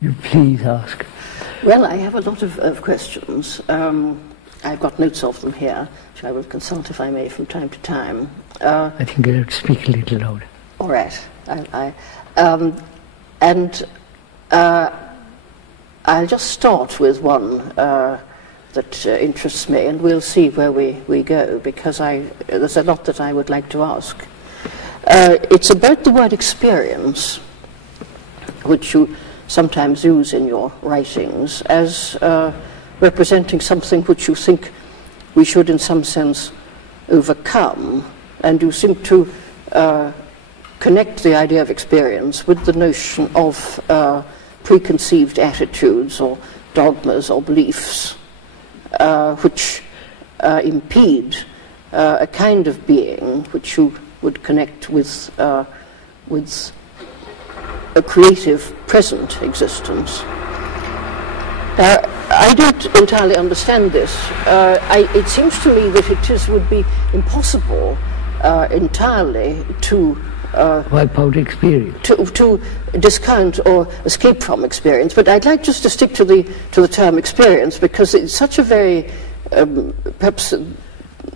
You please ask. Well, I have a lot of questions. I've got notes of them here, which I will consult, if I may, from time to time. I think I have to speak a little louder. All right. I'll just start with one that interests me, and we'll see where we go, because there's a lot that I would like to ask. It's about the word experience, which you sometimes use in your writings as representing something which you think we should in some sense overcome, and you seem to connect the idea of experience with the notion of preconceived attitudes or dogmas or beliefs which impede a kind of being which you would connect with a creative present existence. I don't entirely understand this. It seems to me that it would be impossible entirely to wipe out experience, to discount or escape from experience. But I'd like just to stick to the term experience, because it's such a very perhaps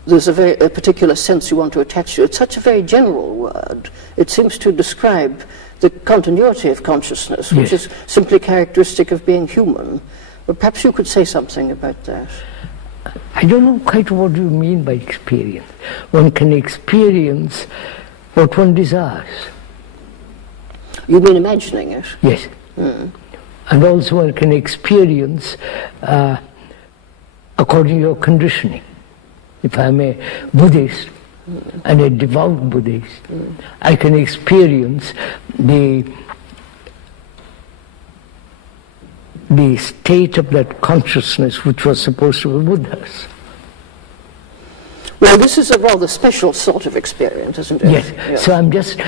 there's a particular sense you want to attach to it. It's such a very general word. It seems to describe the continuity of consciousness, which is simply characteristic of being human. But perhaps you could say something about that. I don't know quite what you mean by experience. One can experience what one desires. You mean imagining it? Yes. And also one can experience according to your conditioning. If I'm a Buddhist and a devout Buddhist, I can experience the state of that consciousness which was supposed to be Buddha's. Well, this is a rather special sort of experience, isn't it? Yes. Yeah. So I'm just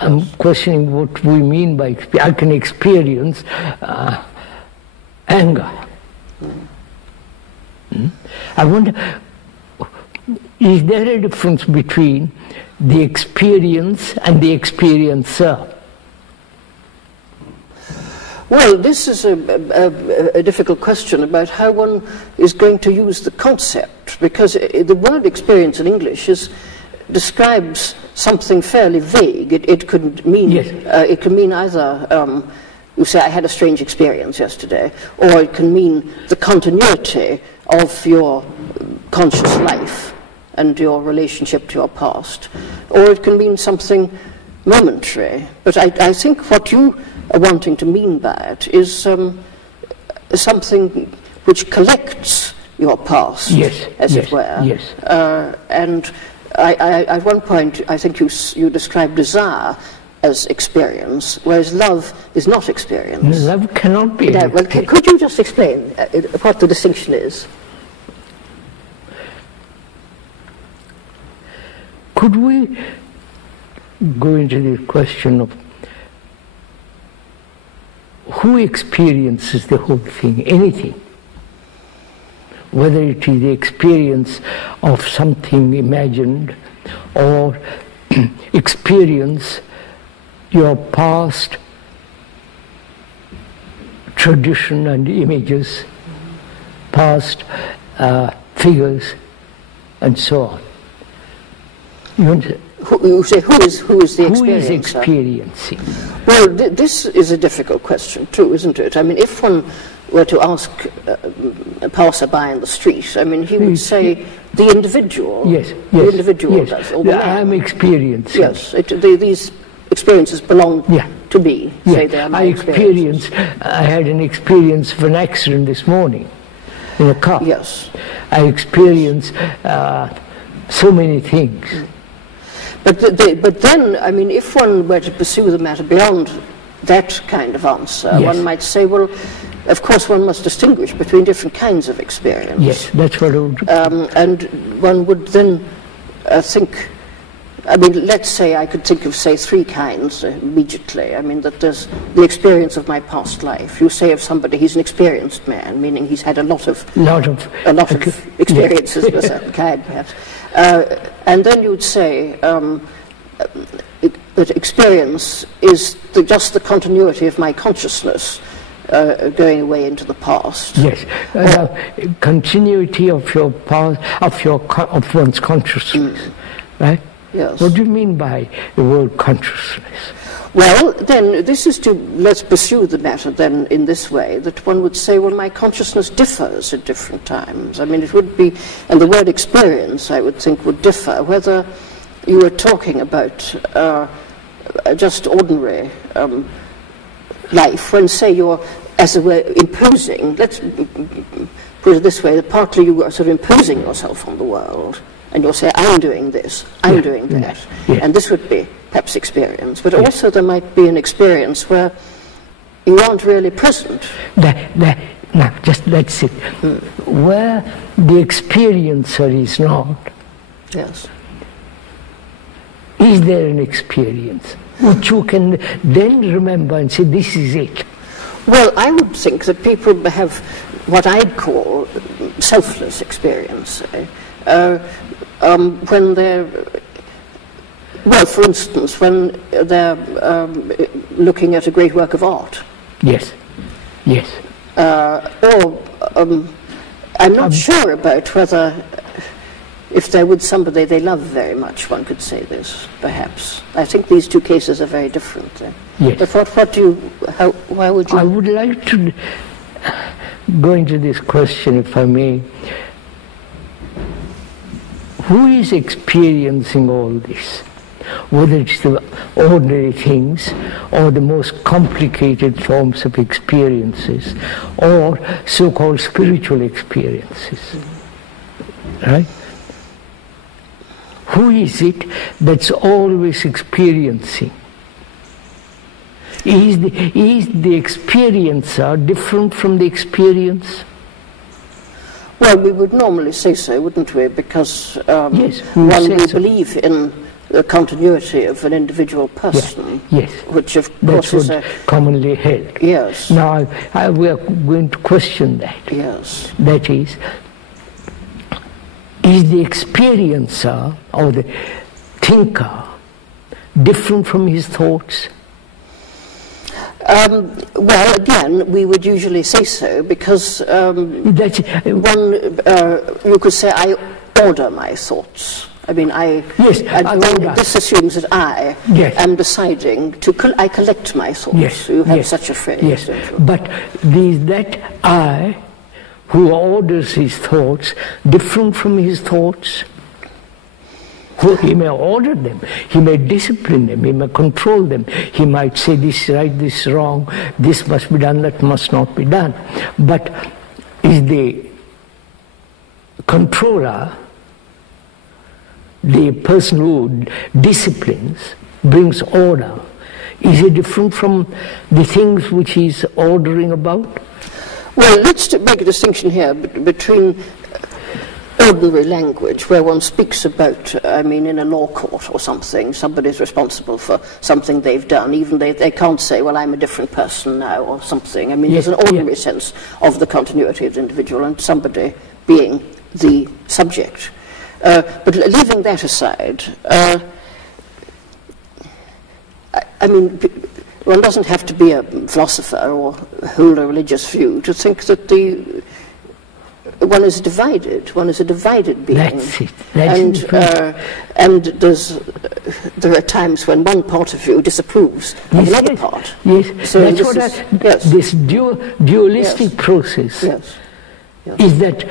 I'm questioning what we mean by experience. I can experience anger. I wonder, is there a difference between the experience and the experiencer? Well, this is a difficult question about how one is going to use the concept, because the word experience in English describes something fairly vague. It could mean it can mean either you say I had a strange experience yesterday, or it can mean the continuity of your conscious life and your relationship to your past, or it can mean something momentary. But I think what you are wanting to mean by it is something which collects your past, as it were. Yes. And at one point, I think you described desire as experience, whereas love is not experience. Love cannot be. Well, could you just explain what the distinction is? Could we go into the question of who experiences the whole thing, anything? Whether it is the experience of something imagined or experience your past tradition and images, past figures, and so on. You say who is the experiencer? Who is experiencing? Well, this is a difficult question too, isn't it? I mean, if one were to ask a passerby in the street, I mean, he would say the individual. Yes. The individual does. Or the I'm experiencing. Yes, these experiences belong to me. Yes. Say they are my experiences. I had an experience of an accident this morning in a car. Yes. I experienced so many things. But then, I mean, if one were to pursue the matter beyond that kind of answer, one might say, well, of course one must distinguish between different kinds of experience. Yes, that's what I would do. And one would then think, I mean, let's say I could think of, say, three kinds immediately. I mean, that there's the experience of my past life. You say of somebody he's an experienced man, meaning he's had a lot of experiences of a certain kind, perhaps. And then you'd say that experience is just the continuity of my consciousness, going away into the past. Yes, continuity of your past, of one's consciousness, right? Yes. What do you mean by the word consciousness? Well, then, this is let's pursue the matter then in this way, that one would say, well, my consciousness differs at different times. I mean, it would be, and the word experience, I would think, would differ, whether you were talking about just ordinary life, when, say, you're, as it were, imposing, let's put it this way, that partly you are sort of imposing yourself on the world, and you'll say, I'm doing this, I'm doing that, and this would be perhaps experience, but also there might be an experience where you aren't really present. Now, just that's it. Where the experiencer is not, yes, is there an experience which you can then remember and say, this is it? Well, I would think that people have what I'd call selfless experience. When they're, well, for instance, when they're looking at a great work of art. Yes, yes. Or I'm not sure about whether, if they're with somebody they love very much, one could say this, perhaps. I think these two cases are very different. Yes. But what do you, why would you? I would like to go into this question, if I may. Who is experiencing all this? Whether it's the ordinary things or the most complicated forms of experiences or so-called spiritual experiences, right? Who is it that's always experiencing? Is the experiencer different from the experience? Well, we would normally say so, wouldn't we? Because yes, we believe in the continuity of an individual person, yes, which of course is commonly held. Yes. Now, we are going to question that. Yes. That is the experiencer or the thinker different from his thoughts? Well, again, we would usually say so, because you could say, I order my thoughts. I mean, this assumes that I am deciding I collect my thoughts. Yes. You have such a phrase. Yes, but that I who orders his thoughts different from his thoughts? He may order them, he may discipline them, he may control them, he might say this is right, this is wrong, this must be done, that must not be done. But is the controller, the person who disciplines, brings order, is it different from the things which he's ordering about? Well, let's make a distinction here between ordinary language, where one speaks about, I mean, in a law court or something, somebody's responsible for something they've done, even they can't say, well, I'm a different person now, or something. I mean, there's an ordinary sense of the continuity of the individual and somebody being the subject. But leaving that aside, I mean, one doesn't have to be a philosopher or hold a religious view to think that one is divided. One is a divided being. That's it. And there are times when one part of you disapproves of the other part. Yes, so that's what this dualistic process is that.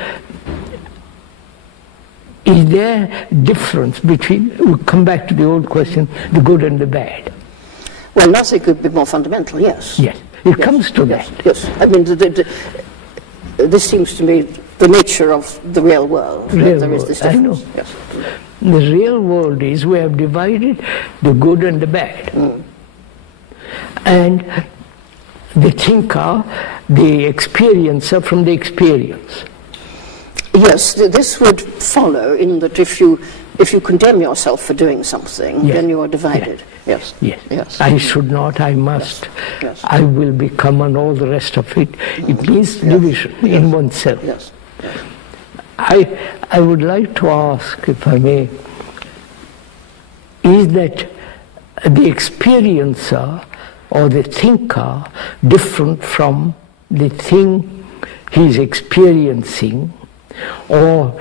Is there difference between, we'll come back to the old question, the good and the bad? Well, nothing could be more fundamental, yes. Yes, it comes to that. Yes, I mean, this seems to me the nature of the real world. There is this difference. I know. Yes. The real world is we have divided the good and the bad. And the thinker, the experiencer from the experience. Yes, this would follow in that if you condemn yourself for doing something, then you are divided. Yes. I should not, I must. Yes. I will become, and all the rest of it. It means division in oneself. Yes. I would like to ask, if I may, is that the experiencer or the thinker different from the thing he's experiencing, or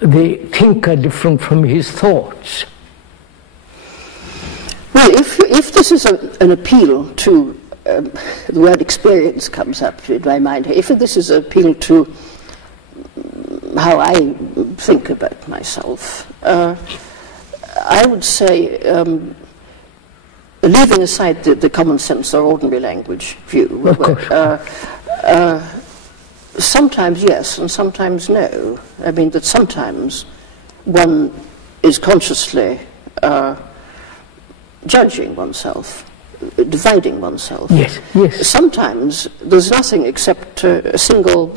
the thinker different from his thoughts? Well, if this is an appeal to, the word experience comes up in my mind, if this is an appeal to how I think about myself, I would say, leaving aside the common sense or ordinary language view, sometimes yes and sometimes no. I mean that sometimes one is consciously judging oneself, dividing oneself. Yes, yes. Sometimes there's nothing except a single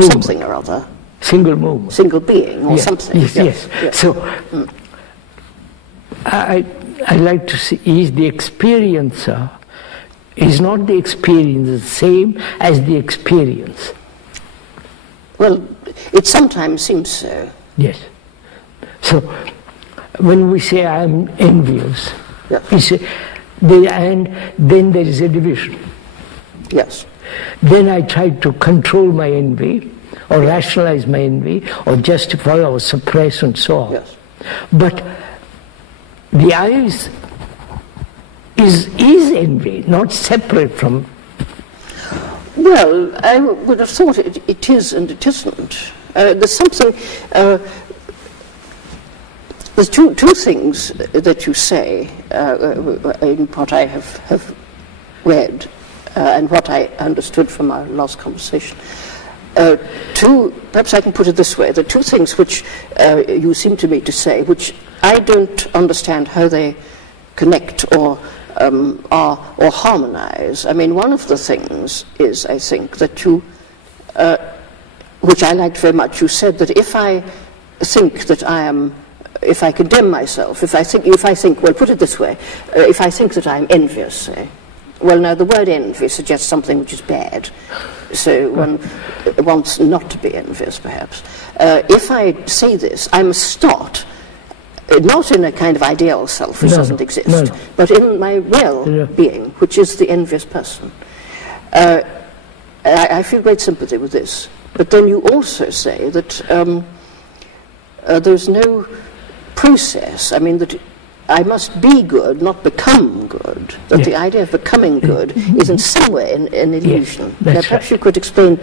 something or other. Single movement. Single being or something. Yes. So, I like to see, is the experiencer, is not the experience the same as the experience? Well, it sometimes seems so. Yes. So, when we say I'm envious, we say, and then there is a division. Yes. Then I try to control my envy, or rationalize my envy, or justify or suppress and so on. Yes. But the eyes is envy, not separate from. Well, I would have thought it is and it isn't. There's something. There's two things that you say in what I have read and what I understood from our last conversation. Perhaps I can put it this way: the two things which you seem to me to say, which I don't understand how they connect or harmonize. I mean, one of the things is, I think, that you, which I liked very much. You said that if I think that if I condemn myself, if I think, well, put it this way: if I think that I'm envious, say. Well, now the word envy suggests something which is bad, so one wants not to be envious, perhaps. If I say this, I must start, not in a kind of ideal self which doesn't exist, but in my real being, which is the envious person. I feel great sympathy with this. But then you also say that there's no process. I mean, that I must be good, not become good. That the idea of becoming good is in some way an illusion. Now, perhaps you could explain.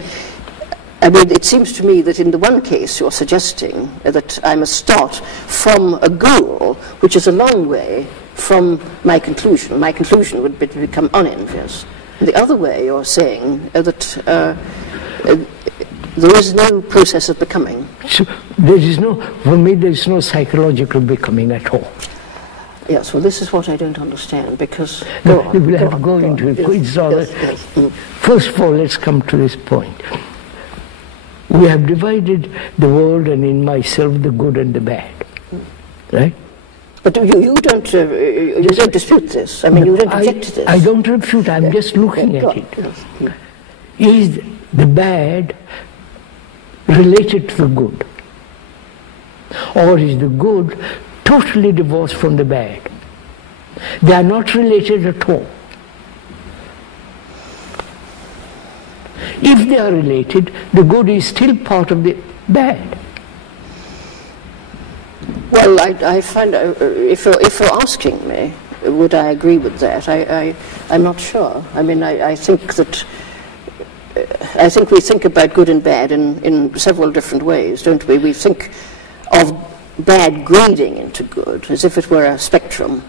I mean, it seems to me that in the one case you're suggesting that I must start from a goal which is a long way from my conclusion. My conclusion would be to become unenvious. And the other way you're saying that there is no process of becoming. So for me there is no psychological becoming at all. Yes, well, this is what I don't understand, because... We'll have to go into it. First of all, let's come to this point. We have divided the world and in myself the good and the bad, right? But you don't dispute this. I mean, you don't object to this. I don't refute. I'm just looking at it. Is the bad related to the good, or is the good totally divorced from the bad? They are not related at all. If they are related, the good is still part of the bad. Well, I find, if you're asking me, would I agree with that? I'm not sure. I mean, I think that we think about good and bad in several different ways, don't we? We think of bad grading into good, as if it were a spectrum,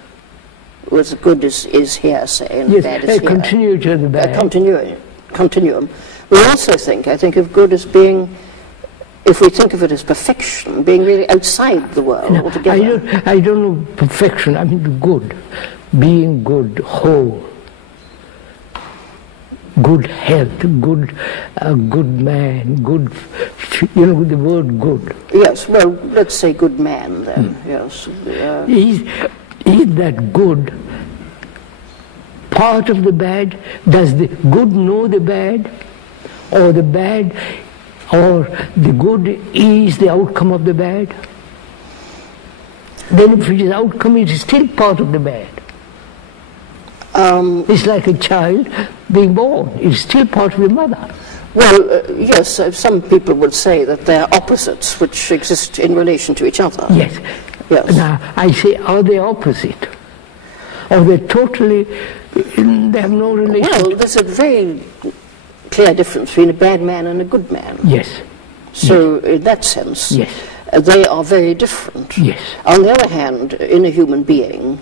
with good is here, say, and bad is here. Continuity of the bad. Continuum. We also think, I think of good as being, if we think of it as perfection, being really outside the world altogether. I don't know perfection, I mean good. Being good, whole. Good health, good man, good, the word good. Yes, well, let's say good man then, yes. Is that good part of the bad? Does the good know the bad? Or the bad, or the good is the outcome of the bad? Then if it is outcome, it is still part of the bad. It's like a child being born. It's still part of your mother. Well, yes, some people would say that they're opposites which exist in relation to each other. Yes. Yes. Now, I say, are they opposite? Or they totally, they have no relation? Well, there's a very clear difference between a bad man and a good man. Yes. So, in that sense, Yes. They are very different. Yes. On the other hand, in a human being,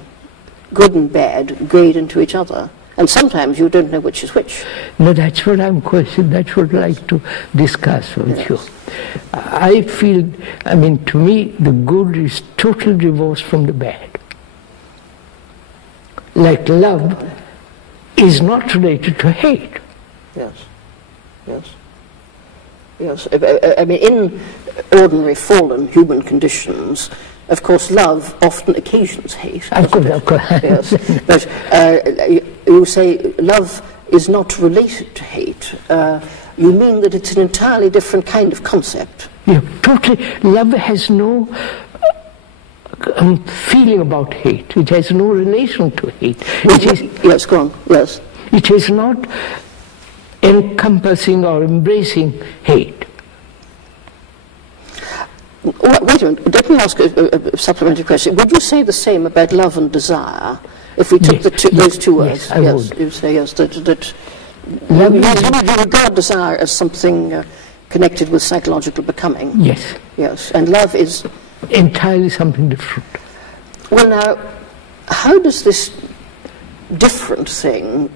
good and bad grade into each other. And sometimes you don't know which is which. No, that's what I'm questioning. That's what I'd like to discuss with Yes. you. I feel, I mean, to me, the good is totally divorced from the bad. Like love is not related to hate. Yes. Yes. Yes. I mean, in ordinary fallen human conditions, of course, love often occasions hate. Of course. Yes. But you say love is not related to hate. You mean that it's an entirely different kind of concept? Yeah, totally. Love has no feeling about hate. It has no relation to hate. Yes, go on. Yes. It is not encompassing or embracing hate. Wait a minute. Let me ask a supplementary question. Would you say the same about love and desire? If we took those two words, yes, I would. You say yes. That love, you regard desire as something connected with psychological becoming. Yes. Yes, and love is entirely something different. Well, now, how does this different thing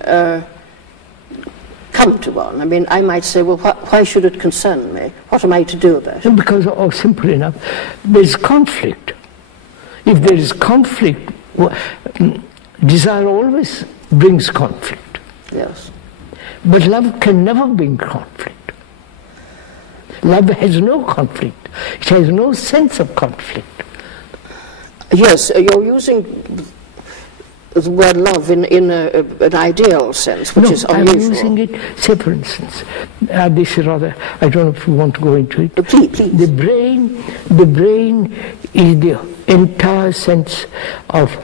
come to one? I mean, I might say, well, why should it concern me? What am I to do about it? Because, simple enough, there's conflict. If there is conflict, desire always brings conflict. Yes. But love can never bring conflict. Love has no conflict. It has no sense of conflict. Yes, you're using the word love in an ideal sense, which is unusual. I'm using it, say for instance, this is rather, I don't know if you want to go into it. Please. The brain is the entire sense of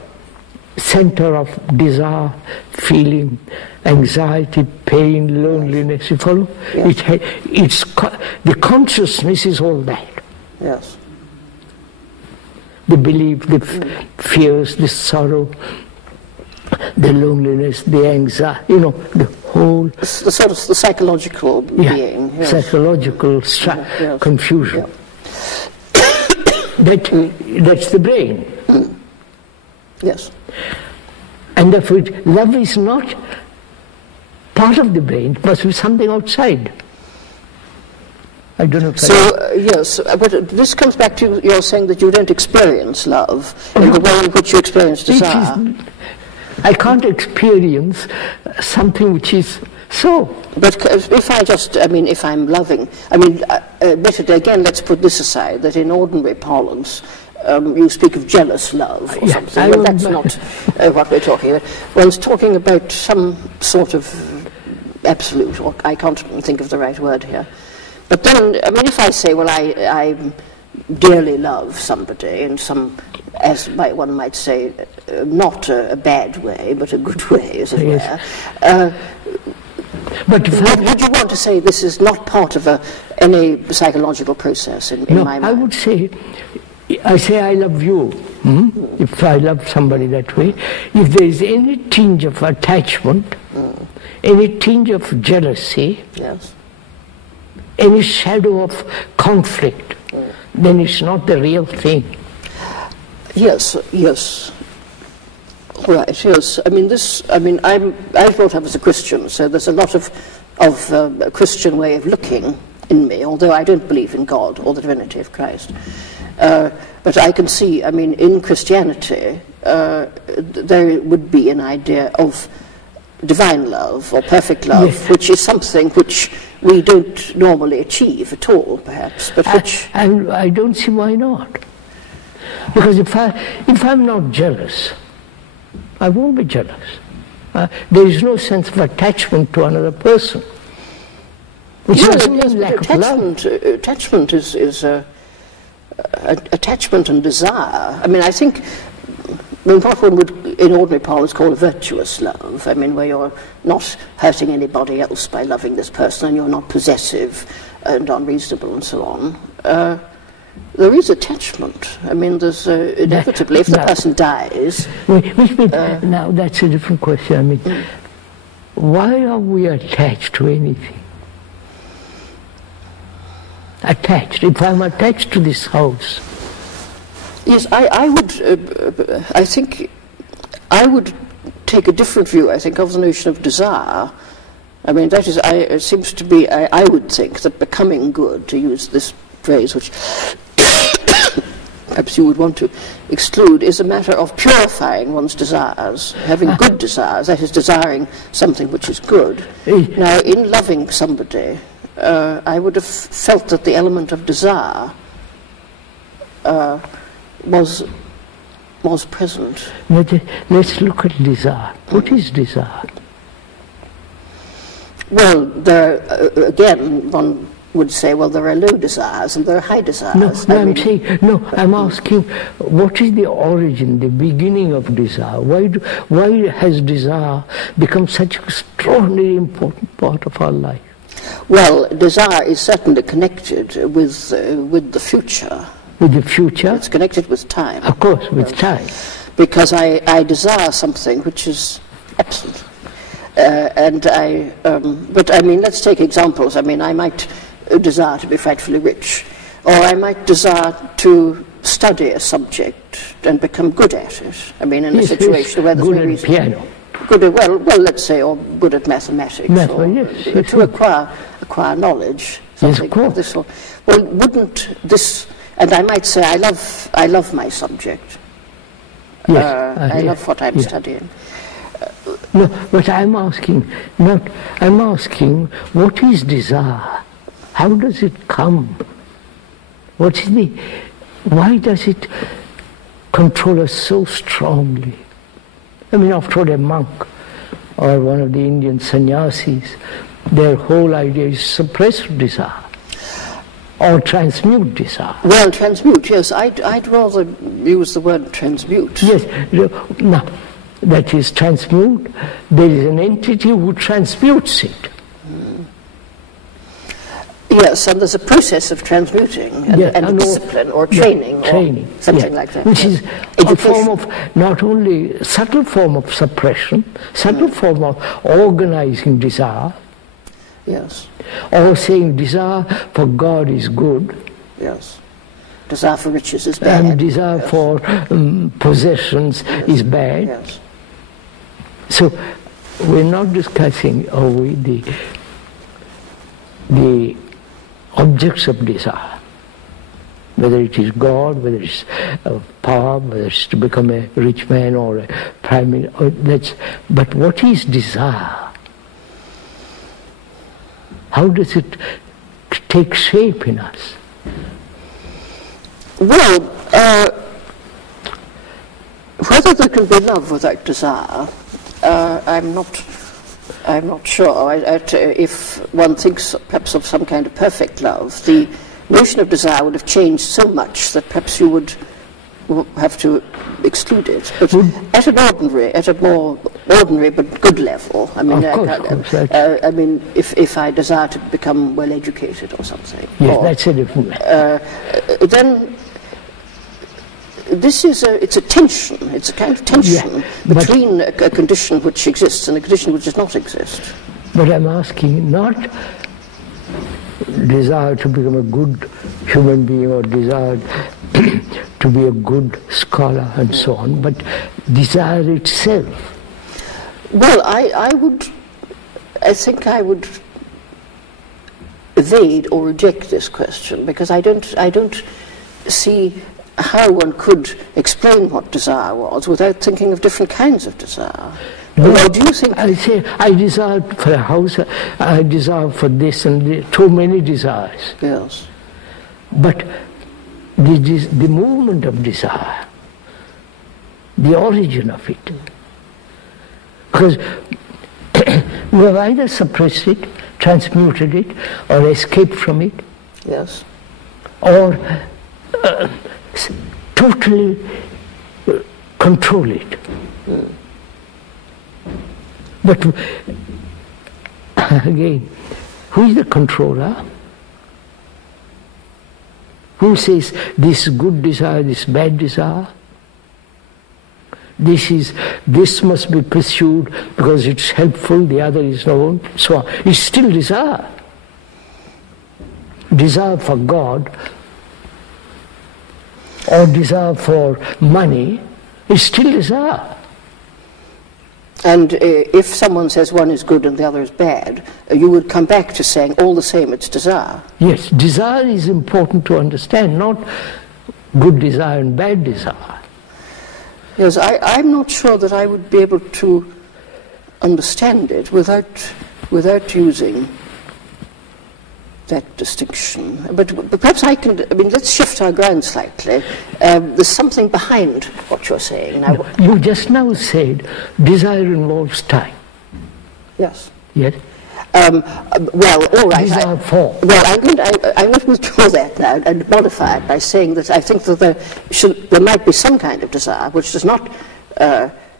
center of desire, feeling, anxiety, pain, loneliness. You follow? Yes. The consciousness is all that. Yes. The belief, the fears, the sorrow, the loneliness, the anxiety, the whole... The sort of the psychological being. Yes. Psychological confusion. Yeah. That's the brain. Yes. And therefore, love is not part of the brain. It must be something outside. I don't know if yes, but this comes back to you're saying that you don't experience love in the way in which you experience desire. I can't experience something which is so. But if I'm loving, better again, let's put this aside, that in ordinary parlance, you speak of jealous love or something. Well, that's not what we're talking about. One's talking about some sort of absolute, or I can't think of the right word here. But then, if I say, well, I dearly love somebody in some, as one might say, not a bad way, but a good way, as it were. But would you want to say this is not part of any psychological process in my mind? I would say, I love you. If I love somebody that way, if there is any tinge of attachment, any tinge of jealousy, yes, any shadow of conflict, then it's not the real thing. Yes. Right, yes. I brought up as a Christian, so there's a lot of a Christian way of looking in me, although I don't believe in God or the divinity of Christ. But I can see, in Christianity, there would be an idea of divine love or perfect love, yes, which is something which we don't normally achieve at all, perhaps, but which... And I don't see why not. Because if I'm not jealous, I won't be jealous. There is no sense of attachment to another person. Which doesn't mean lack of love. Attachment is attachment and desire. I think mean, what one would, in ordinary parlance, call a virtuous love. I mean, where you're not hurting anybody else by loving this person, and you're not possessive and unreasonable and so on. There is attachment. I mean, there's inevitably, if the person dies... Now, that's a different question. I mean, why are we attached to anything? Attached. If I'm attached to this house... Yes, I think I would take a different view, I think, of the notion of desire. I mean, that is, it seems to be, I would think that becoming good, to use this phrase, which perhaps you would want to exclude, is a matter of purifying one's desires, having good desires, that is, desiring something which is good. Now, in loving somebody, I would have felt that the element of desire was present. Let's look at desire. What is desire? Well, again, one would say, well, there are low desires and there are high desires. I'm asking, what is the origin, the beginning of desire? Why has desire become such an extraordinarily important part of our life? Well, desire is certainly connected with the future. With the future? It's connected with time. Of course, with time. Because I desire something which is absent. But I mean, let's take examples. I mean, I might desire to be frightfully rich, or I might desire to study a subject and become good at it. I mean, in a situation where there's no reason. Good at piano. Good at, well, let's say, or good at mathematics. Yes, to acquire knowledge. Something of this sort. Well, wouldn't this? And I might say, I love my subject. Yes, I love what I'm studying. No, but I'm asking, what is desire? How does it come? Why does it control us so strongly? I mean, after all, a monk or one of the Indian sannyasis, their whole idea is suppress desire. Or transmute desire. Well, transmute, yes. I'd rather use the word transmute. Yes. Now, that is transmute. There is an entity who transmutes it. Yes, and there's a process of transmuting and a discipline or training or something like that. Which is a form of, not only a subtle form of suppression, subtle form of organizing desire. Yes. Or saying desire for God is good. Yes. Desire for riches is bad. And desire for possessions is bad. Yes. So we're not discussing the objects of desire, whether it is God, whether it's power, whether it's to become a rich man or a prime minister. But what is desire? How does it take shape in us? Well, whether there can be love without desire, I'm not sure. If one thinks perhaps of some kind of perfect love, the notion of desire would have changed so much that perhaps you would have to exclude it. But at a more ordinary but good level, I mean, I mean, if I desire to become well educated or something, that's a different then it's a tension. It's a kind of tension between a condition which exists and a condition which does not exist. But I'm asking not desire to become a good human being or desire to be a good scholar and so on, but desire itself. Well, I think I would evade or reject this question because I don't see how one could explain what desire was without thinking of different kinds of desire. No, do you think? I say I desire for a house, I desire for this and too many desires. Yes. But the movement of desire, the origin of it, because we have either suppressed it, transmuted it, or escaped from it. Yes. Or totally control it. But again, who is the controller? Who says this good desire, this bad desire? This must be pursued because it's helpful, the other is not, so on. It's still desire. Desire for God or desire for money is still desire. And if someone says one is good and the other is bad, you would come back to saying all the same it's desire. Yes, desire is important to understand, not good desire and bad desire. Yes, I'm not sure that I would be able to understand it without using that distinction. But perhaps I can, let's shift our ground slightly. There's something behind what you're saying. Now, no, you just now said desire involves time. Yes. Yes? Well, all right. Desire for. Well, I'm going to withdraw that now and modify it by saying that I think that there might be some kind of desire which does not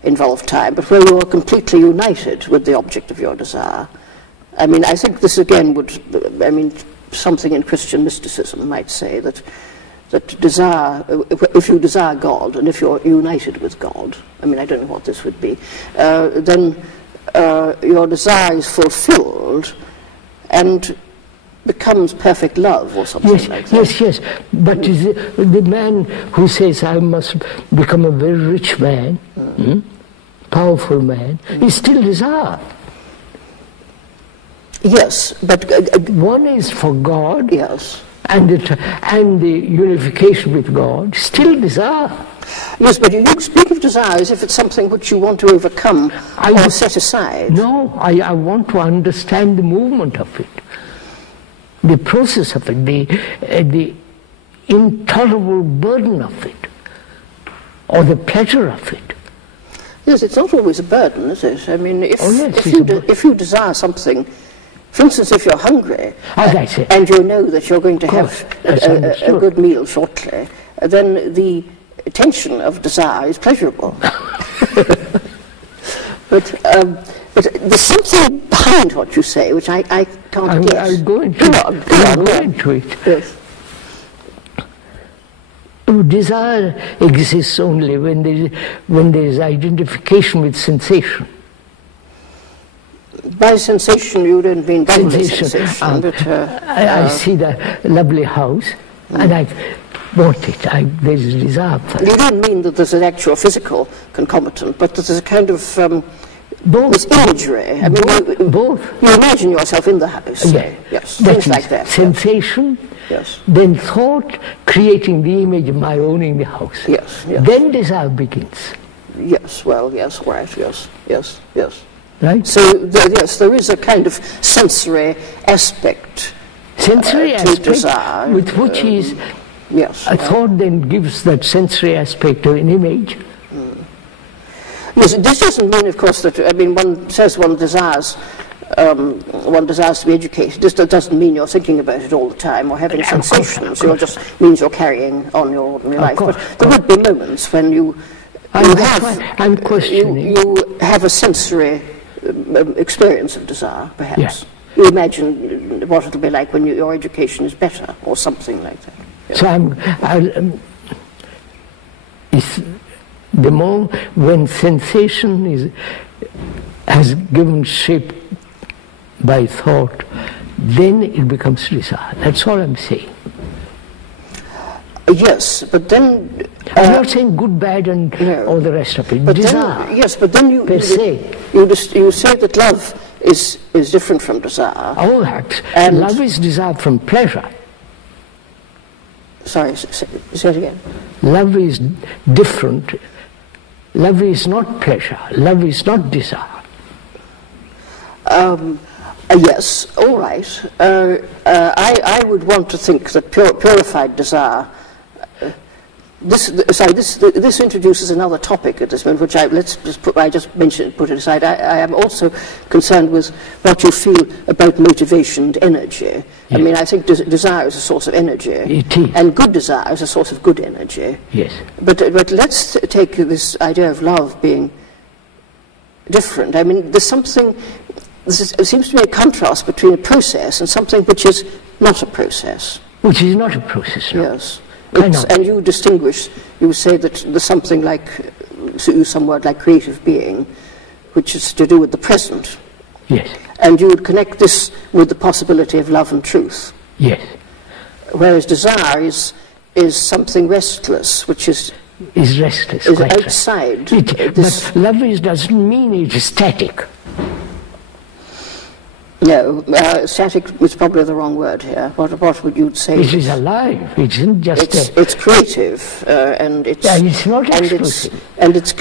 involve time, but where you are completely united with the object of your desire. I think this again would, something in Christian mysticism might say that desire, if you desire God and if you're united with God, I don't know what this would be, then your desire is fulfilled and becomes perfect love or something like that. Yes. But the man who says I must become a very rich man, powerful man, is still desire. Yes, but one is for God, yes, and the unification with God, still desire. Yes, but you speak of desire as if it's something which you want to overcome or set aside. No, I want to understand the movement of it, the process of it, the intolerable burden of it, or the pleasure of it. Yes, it's not always a burden, is it? If you desire something, for instance, if you're hungry and you know that you're going to have a good meal shortly, then the tension of desire is pleasurable. but there's something behind what you say which I can't guess. I'll go into it. Yes. Desire exists only when there is identification with sensation. By sensation, you don't mean bodily sensation, but I see that lovely house, and I want it. There is desire for it. You don't mean that there's an actual physical concomitant, but that there's a kind of both imagery. Both. You imagine yourself in the house. Yes, things like that. Sensation. Yes. Then thought, creating the image of my owning the house. Yes. Then desire begins. Yes. Well. Yes. Right. Yes. Right. So there is a kind of sensory aspect. To desire, with which is a thought then gives that sensory aspect of an image. Yes, this doesn't mean, of course, that one says one desires to be educated. This doesn't mean you're thinking about it all the time or having sensations. It just means you're carrying on your ordinary life. But there would be moments when you have a sensory experience of desire, perhaps. Yes. You imagine what it'll be like when your education is better, or something like that. Yes. So the more when sensation has given shape by thought, then it becomes desire. That's all I'm saying. Yes, but then I'm not saying good, bad, and all the rest of it. But desire. But then you say that love is different from desire. Oh, that. And love is desire from pleasure. Sorry, say it again. Love is different. Love is not pleasure. Love is not desire. Yes, all right. I would want to think that purified desire This introduces another topic at this moment, which I just mentioned, put it aside. I am also concerned with what you feel about motivation and energy. Yes. I mean, I think desire is a source of energy. It is. And good desire is a source of good energy. Yes. But let's take this idea of love being different. I mean, there's something, there seems to be a contrast between a process and something which is not a process. Which is not a process, no. Yes. And you distinguish, you say that there's something like, to use some word like creative being, which is to do with the present. Yes. And you would connect this with the possibility of love and truth. Yes. Whereas desire is something restless, which is restless, is quite outside. Right. But love doesn't mean it is static. No, static is probably the wrong word here. What would you say? It is alive. It isn't just it's creative, and it's... And it's not exclusive. And it's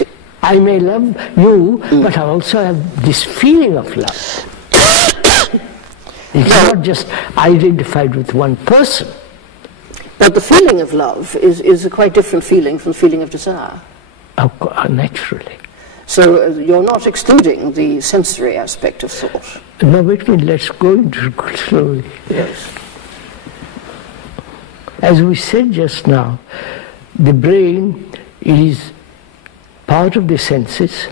I may love you, but I also have this feeling of love. It's not just identified with one person. But the feeling of love is a quite different feeling from the feeling of desire. Oh, naturally. So you're not excluding the sensory aspect of thought. No, wait a minute, let's go into it slowly. Yes. As we said just now, the brain is part of the senses,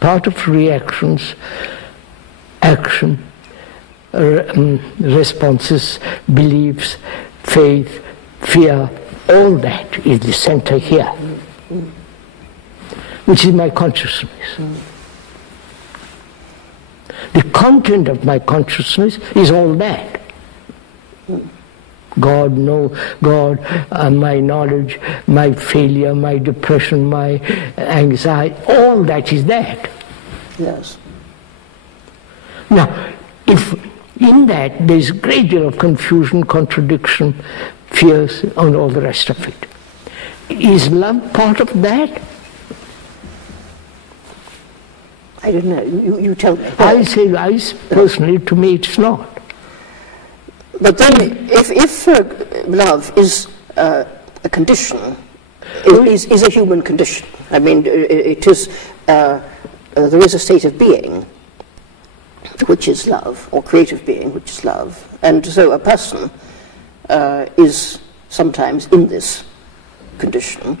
part of reactions, action, responses, beliefs, faith, fear, all that is the center here, which is my consciousness. The content of my consciousness is all that. God, my knowledge, my failure, my depression, my anxiety, all that is that. Yes. Now, if in that there is a great deal of confusion, contradiction, fears, and all the rest of it, is love part of that? I don't know. You tell me. I say, personally, to me, it's not. But then, if love is a condition, is a human condition. I mean, it is. There is a state of being, which is love, or creative being, which is love, and so a person is sometimes in this condition.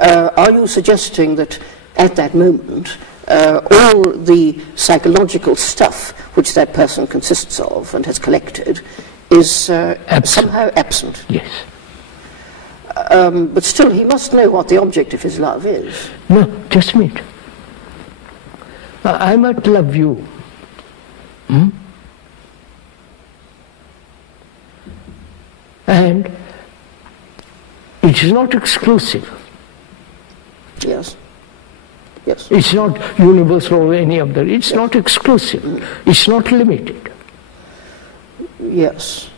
Are you suggesting that at that moment, all the psychological stuff which that person consists of and has collected is somehow absent? Yes. But still, he must know what the object of his love is. No, just a minute. I might love you. And it is not exclusive. Yes. Yes. It's not universal or any of that. It's not exclusive. It's not limited. Yes.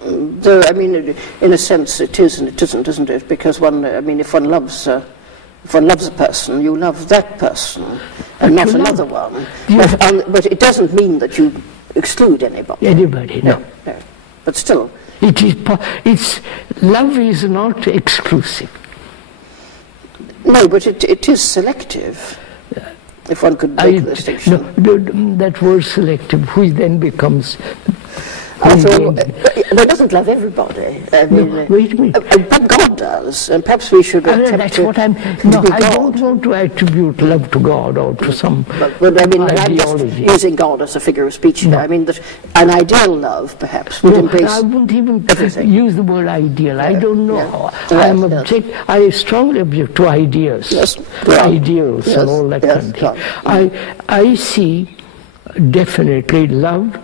Though, I mean, in a sense, it is and it isn't, isn't it? Because if one loves a person, you love that person and not another one. But it doesn't mean that you exclude anybody. Anybody, no. But still. Love is not exclusive. No, but it is selective, if one could make the distinction. No, that word selective, which then becomes... It doesn't love everybody. I mean, wait a minute. But God does, and perhaps we should attempt to... I don't want to attribute love to God or to some but I mean, ideology. I'm just using God as a figure of speech. No. I mean, that an ideal love, perhaps, would embrace I wouldn't even everything. Use the word ideal. I don't know. Yeah. I strongly object to ideas. Yes. Ideals and all that kind of thing. I see definitely love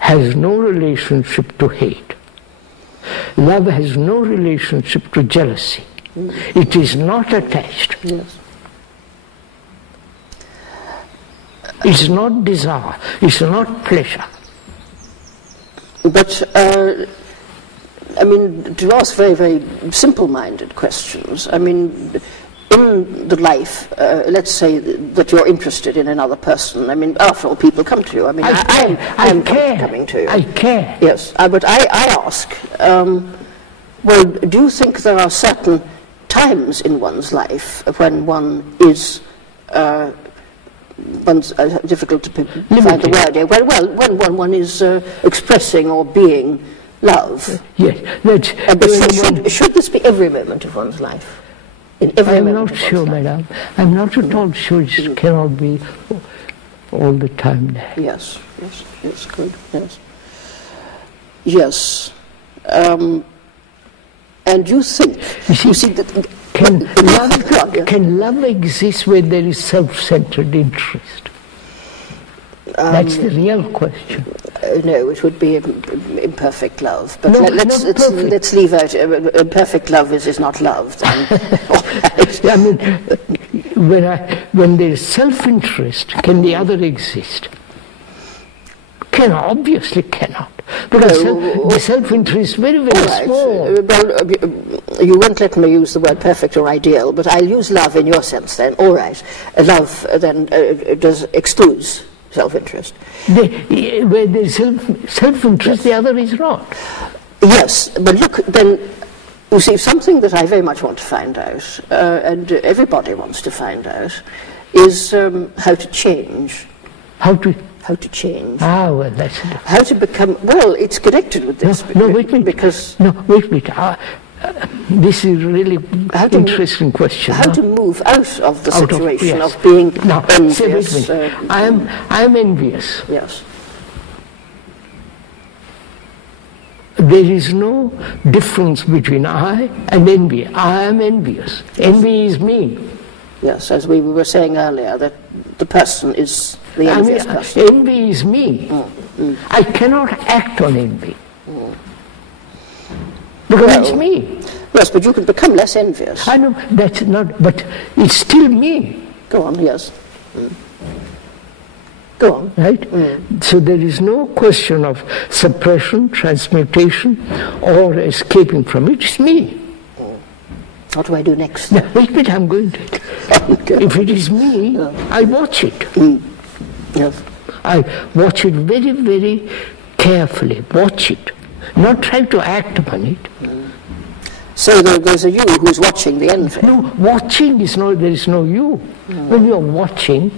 has no relationship to hate. Love has no relationship to jealousy. It is not attached. Yes. It's not desire. It's not pleasure. But, I mean, to ask very, very simple-minded questions, I mean, in the life, let's say that you're interested in another person. I mean, after all, people come to you. I mean, I'm coming to you. I care. Yes, but I ask, well, do you think there are certain times in one's life when one is difficult to find the word here. Well, when one is expressing or being love. Yes, that's. But should this be every moment of one's life? In every I'm moment not sure, madam. I'm not at all sure. It cannot be all the time there. Yes, good. Yes. And you think? You see that. Can love exist where there is self-centered interest? That's the real question. No, it would be imperfect love. But let's leave out perfect love is not love. I mean, when there is self-interest, can the other exist? Obviously cannot. Because the self-interest is very, very small. Well, you won't let me use the word perfect or ideal, but I'll use love in your sense then. All right. Love then excludes self-interest. Where there's self-interest, the other is not. Yes, but look, then, you see, something that I very much want to find out, and everybody wants to find out, is how to change. How to change. Ah, well, that's... How to become... Well, it's connected with this. No, wait a minute. Because... No, wait a minute. This is a really interesting question. How to move out of the situation of being envious. Say, wait a minute. I am envious. Yes. There is no difference between I and envy. I am envious. Yes. Envy is me. Yes, as we were saying earlier, that the person is the envious person. Envy is me. I cannot act on envy. Because it's me. Yes, but you can become less envious. I know, that's not, but it's still me. Go on, yes. Go on. Right? So there is no question of suppression, transmutation, or escaping from it. It's me. What do I do next? Now, wait a minute, I'm going to... If it is me, I watch it. Yes. I watch it very, very carefully. Watch it. Not try to act upon it. So there's a you who's watching the envy. No, watching is no, there is no you. When you're watching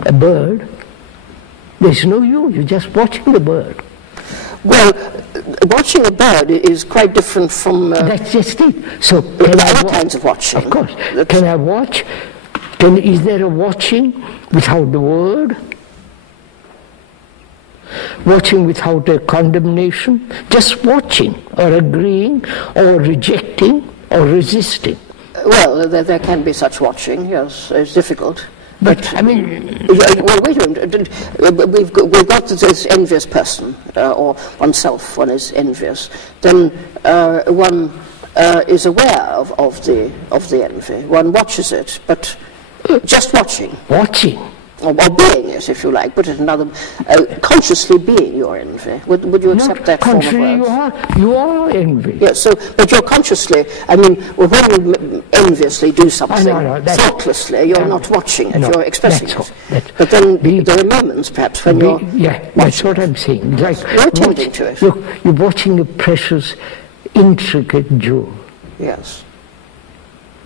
a bird, there's no you. You're just watching the bird. Well, watching a bird is quite different from... That's just it. So other kinds of watching. Of course. Can I watch? Is there a watching without the word? Watching without a condemnation? Just watching, or agreeing, or rejecting, or resisting. Well, there can be such watching, yes. It's difficult. But I mean... Well, wait a minute. We've got this envious person, or oneself, one is envious. Then one is aware of the envy. One watches it, but just watching. Watching. Or being it, if you like, put it another, consciously being your envy. Would you accept that form of words? You are envy. Yes, so, but you're consciously, I mean, when you enviously do something, thoughtlessly, you're not watching it, you're expressing it. But then there are moments, perhaps, when you're... Yeah, that's what I'm saying. Like you're attending to it. You're watching a precious, intricate jewel. Yes.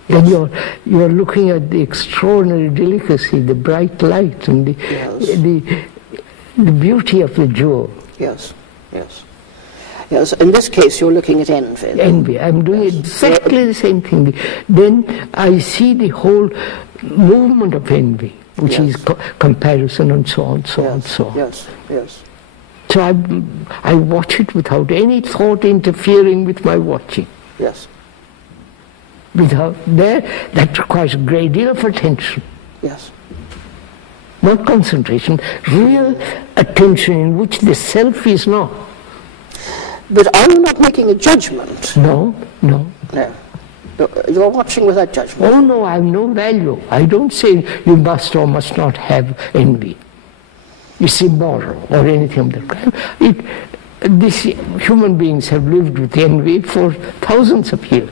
And you're looking at the extraordinary delicacy, the bright light, and the beauty of the jewel. Yes, yes. Yes, in this case you're looking at envy. Envy. I'm doing exactly the same thing. Then I see the whole movement of envy, which is comparison and so on, so on, so on. Yes, yes. So I watch it without any thought interfering with my watching. Yes. That requires a great deal of attention. Yes. Not concentration, real attention in which the self is not. But are you not making a judgment? No. You're watching without judgment. Oh no, I have no value. I don't say you must or must not have envy. It's immoral or anything of that kind. Human beings have lived with envy for thousands of years.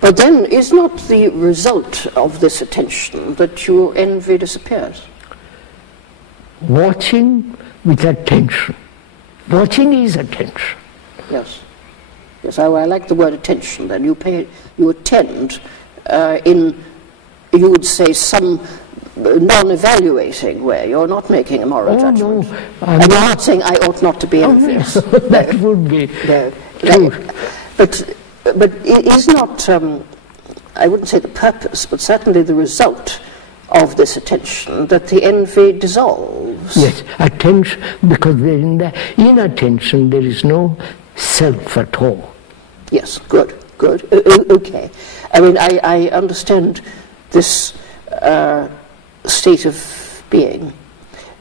But then is not the result of this attention that your envy disappears? Watching with attention. Watching is attention. Yes. Yes, I like the word attention. Then you attend in, you would say, some non-evaluating way. You're not making a moral judgment. No, and you're not saying I ought not to be envious. That would be true. But it is not, I wouldn't say the purpose, but certainly the result of this attention that the envy dissolves. Yes, attention, because in attention there is no self at all. Yes, good. Okay. I mean, I understand this state of being.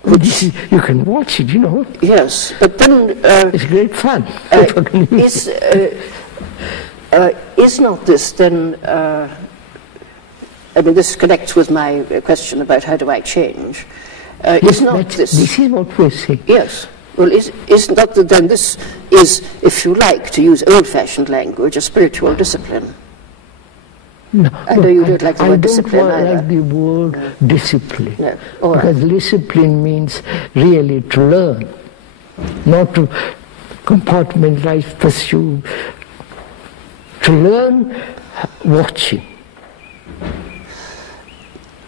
Which, you can watch it, you know. Yes, but then... it's great fun. Is not this then... I mean, this connects with my question about how do I change. Is not this... This is what we're saying. Yes. Well, is not that then this is, if you like, to use old-fashioned language, a spiritual discipline? No, I know you don't like the word discipline either. I don't like the word discipline. No. All right. Because discipline means really to learn, not to compartmentalize, pursue. To learn watching.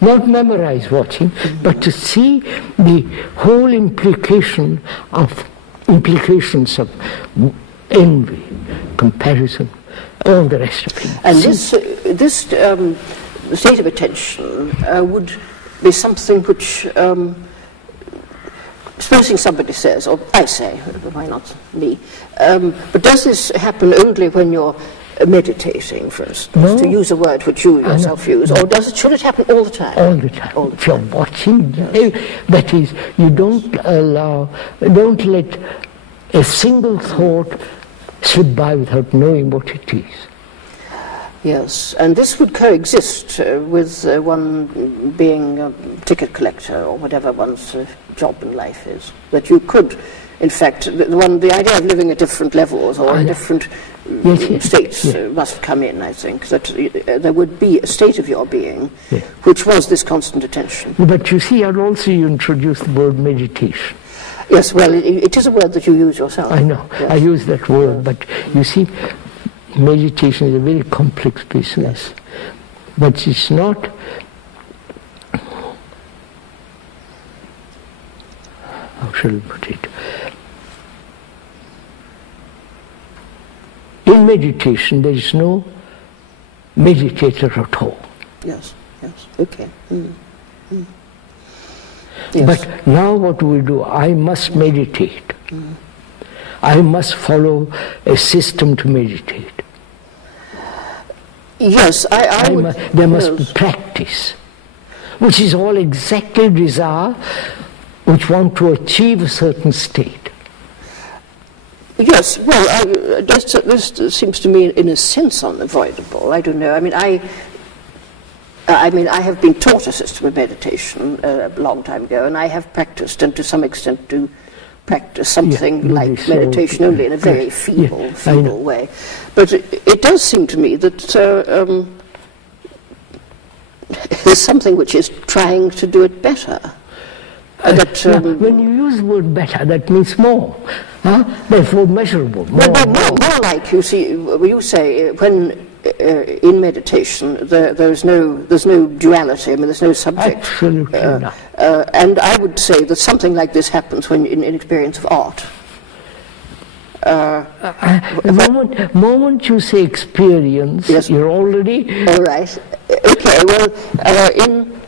Not memorize watching, but to see the whole implications of envy, comparison, all the rest of it. And this state of attention would be something which, supposing somebody says, or I say, why not me, but does this happen only when you're meditating, for instance, no. To use a word which you yourself use, or should it happen all the time? All the time. All the if you're watching, that is, you don't let a single thought slip by without knowing what it is. Yes, and this would coexist with one being a ticket collector or whatever one's job in life is. That you could, in fact, the idea of living at different levels or in different states must come in, I think, that there would be a state of your being which was this constant attention. But you see, I'd also introduce the word meditation. Yes, well, it is a word that you use yourself. I know, yes. I use that word, but you see, meditation is a very complex business. Yes. But it's not... How shall I put it? In meditation, there is no meditator at all. Yes, okay. Yes. But now what we do, I must meditate. I must follow a system to meditate. Yes, there must be practice, which is all exactly desire, which want to achieve a certain state. Yes, well, this seems to me, in a sense, unavoidable. I don't know. I mean, I have been taught a system of meditation a long time ago, and I have practiced, and to some extent do practice something like meditation, only in a very feeble way. But it does seem to me that there's something which is trying to do it better. When you use the word better, that means more. Therefore measurable. More like, you see, you say, when in meditation there's no duality, I mean there's no subject. Absolutely not. And I would say that something like this happens when in experience of art. The moment you say experience, yes. You're already... All right. Okay, well, I mean,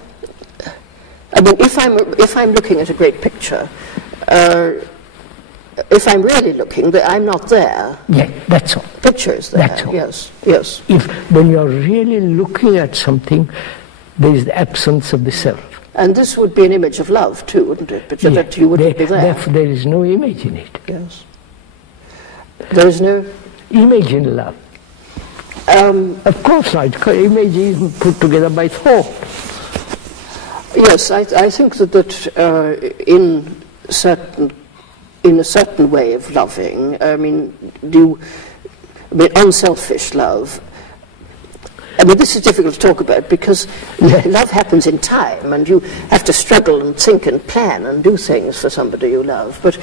if I'm looking at a great picture, if I'm really looking, I'm not there. Yeah, that's all. Picture is there. That's all. Yes. When you're really looking at something, there is the absence of the self. And this would be an image of love too, wouldn't it? But that you wouldn't be there. Therefore, there is no image in it. Yes. There is no image in love. Of course not. Image is put together by thought. Yes, I think that in a certain way of loving, I mean, unselfish love. I mean, this is difficult to talk about because love happens in time, and you have to struggle and think and plan and do things for somebody you love. But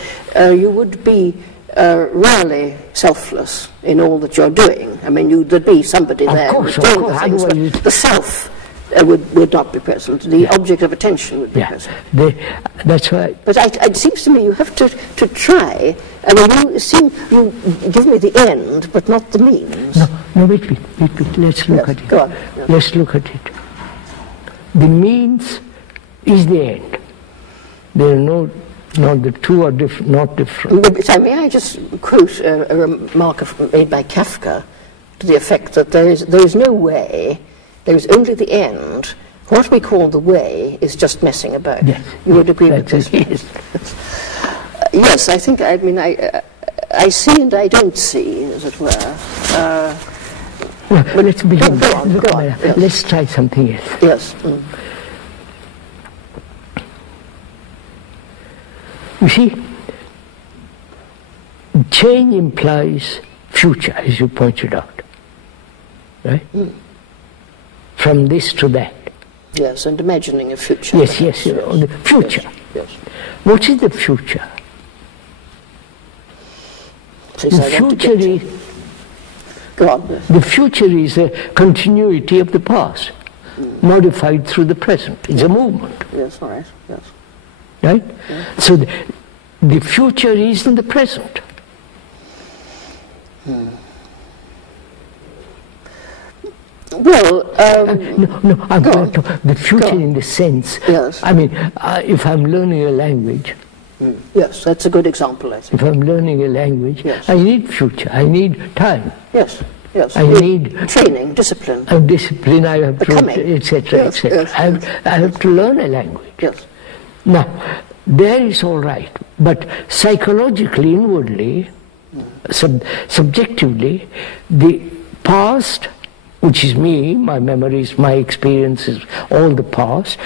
you would be rarely selfless in all that you're doing. I mean, there'd be somebody there who's doing the things, but the self would not be present. The object of attention would be present. That's right. But it seems to me you have to try. I mean, you give me the end, but not the means. No, wait. Let's look at it. Go on. Yes. Let's look at it. The means is the end. There are the two are not different. So may I just quote a remark made by Kafka to the effect that there is no way, there is only the end. What we call the way is just messing about. Yes. You would agree with this? Yes. Yes, I think, I mean, I see and I don't see, as it were. Well, let's begin. Go on. Yes. Let's try something else. Yes. You see, change implies future, as you pointed out, right? From this to that. Yes, and imagining a future. Yes, the future. Yes. What is the future? The future is... Go on. Yes. The future is a continuity of the past, modified through the present. It's a movement. Yes, all right. Yes. Right? Yeah. So the future is in the present. Well, no, I'm going to the future in the sense. Yes. I mean, if I'm learning a language. Yes, that's a good example, I think. If I'm learning a language, yes. I need future. I need time. Yes. I need training, discipline. Discipline. I have to, etc., etc. I have to learn a language. Yes. Now, there is all right, but psychologically, inwardly, subjectively, the past, which is me, my memories, my experiences, all the past,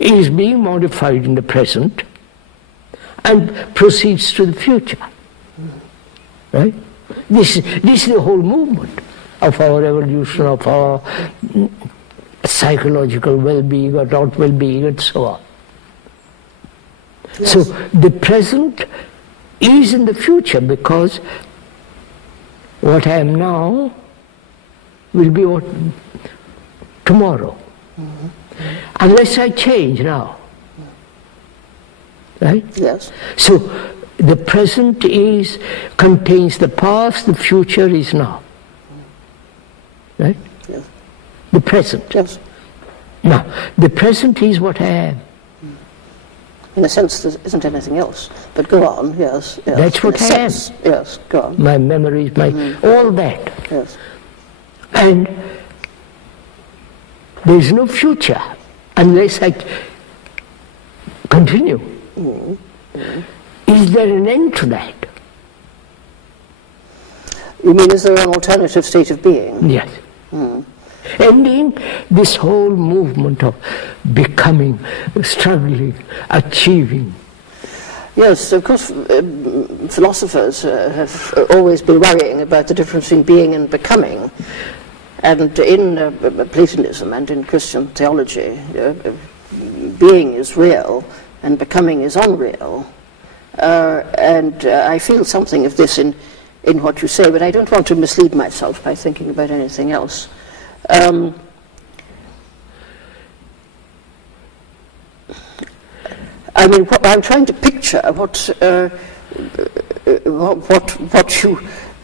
is being modified in the present and proceeds to the future. Right? This is the whole movement of our evolution, of our psychological well-being or not well-being, and so on. Yes. So the present is in the future, because what I am now will be what tomorrow, unless I change now. Right? Yes. So the present contains the past, the future is now. Right? Yes. The present. Yes. Now, the present is what I am. In a sense, there isn't anything else. But go on, yes. That's what I am. Yes, go on. My memories, all that. Yes. And there is no future unless I continue. Is there an end to that? You mean, is there an alternative state of being? Yes. Ending this whole movement of becoming, struggling, achieving. Yes, of course, philosophers have always been worrying about the difference between being and becoming. And in Platonism and in Christian theology, being is real and becoming is unreal. And I feel something of this in what you say, but I don't want to mislead myself by thinking about anything else. I mean, I'm trying to picture what you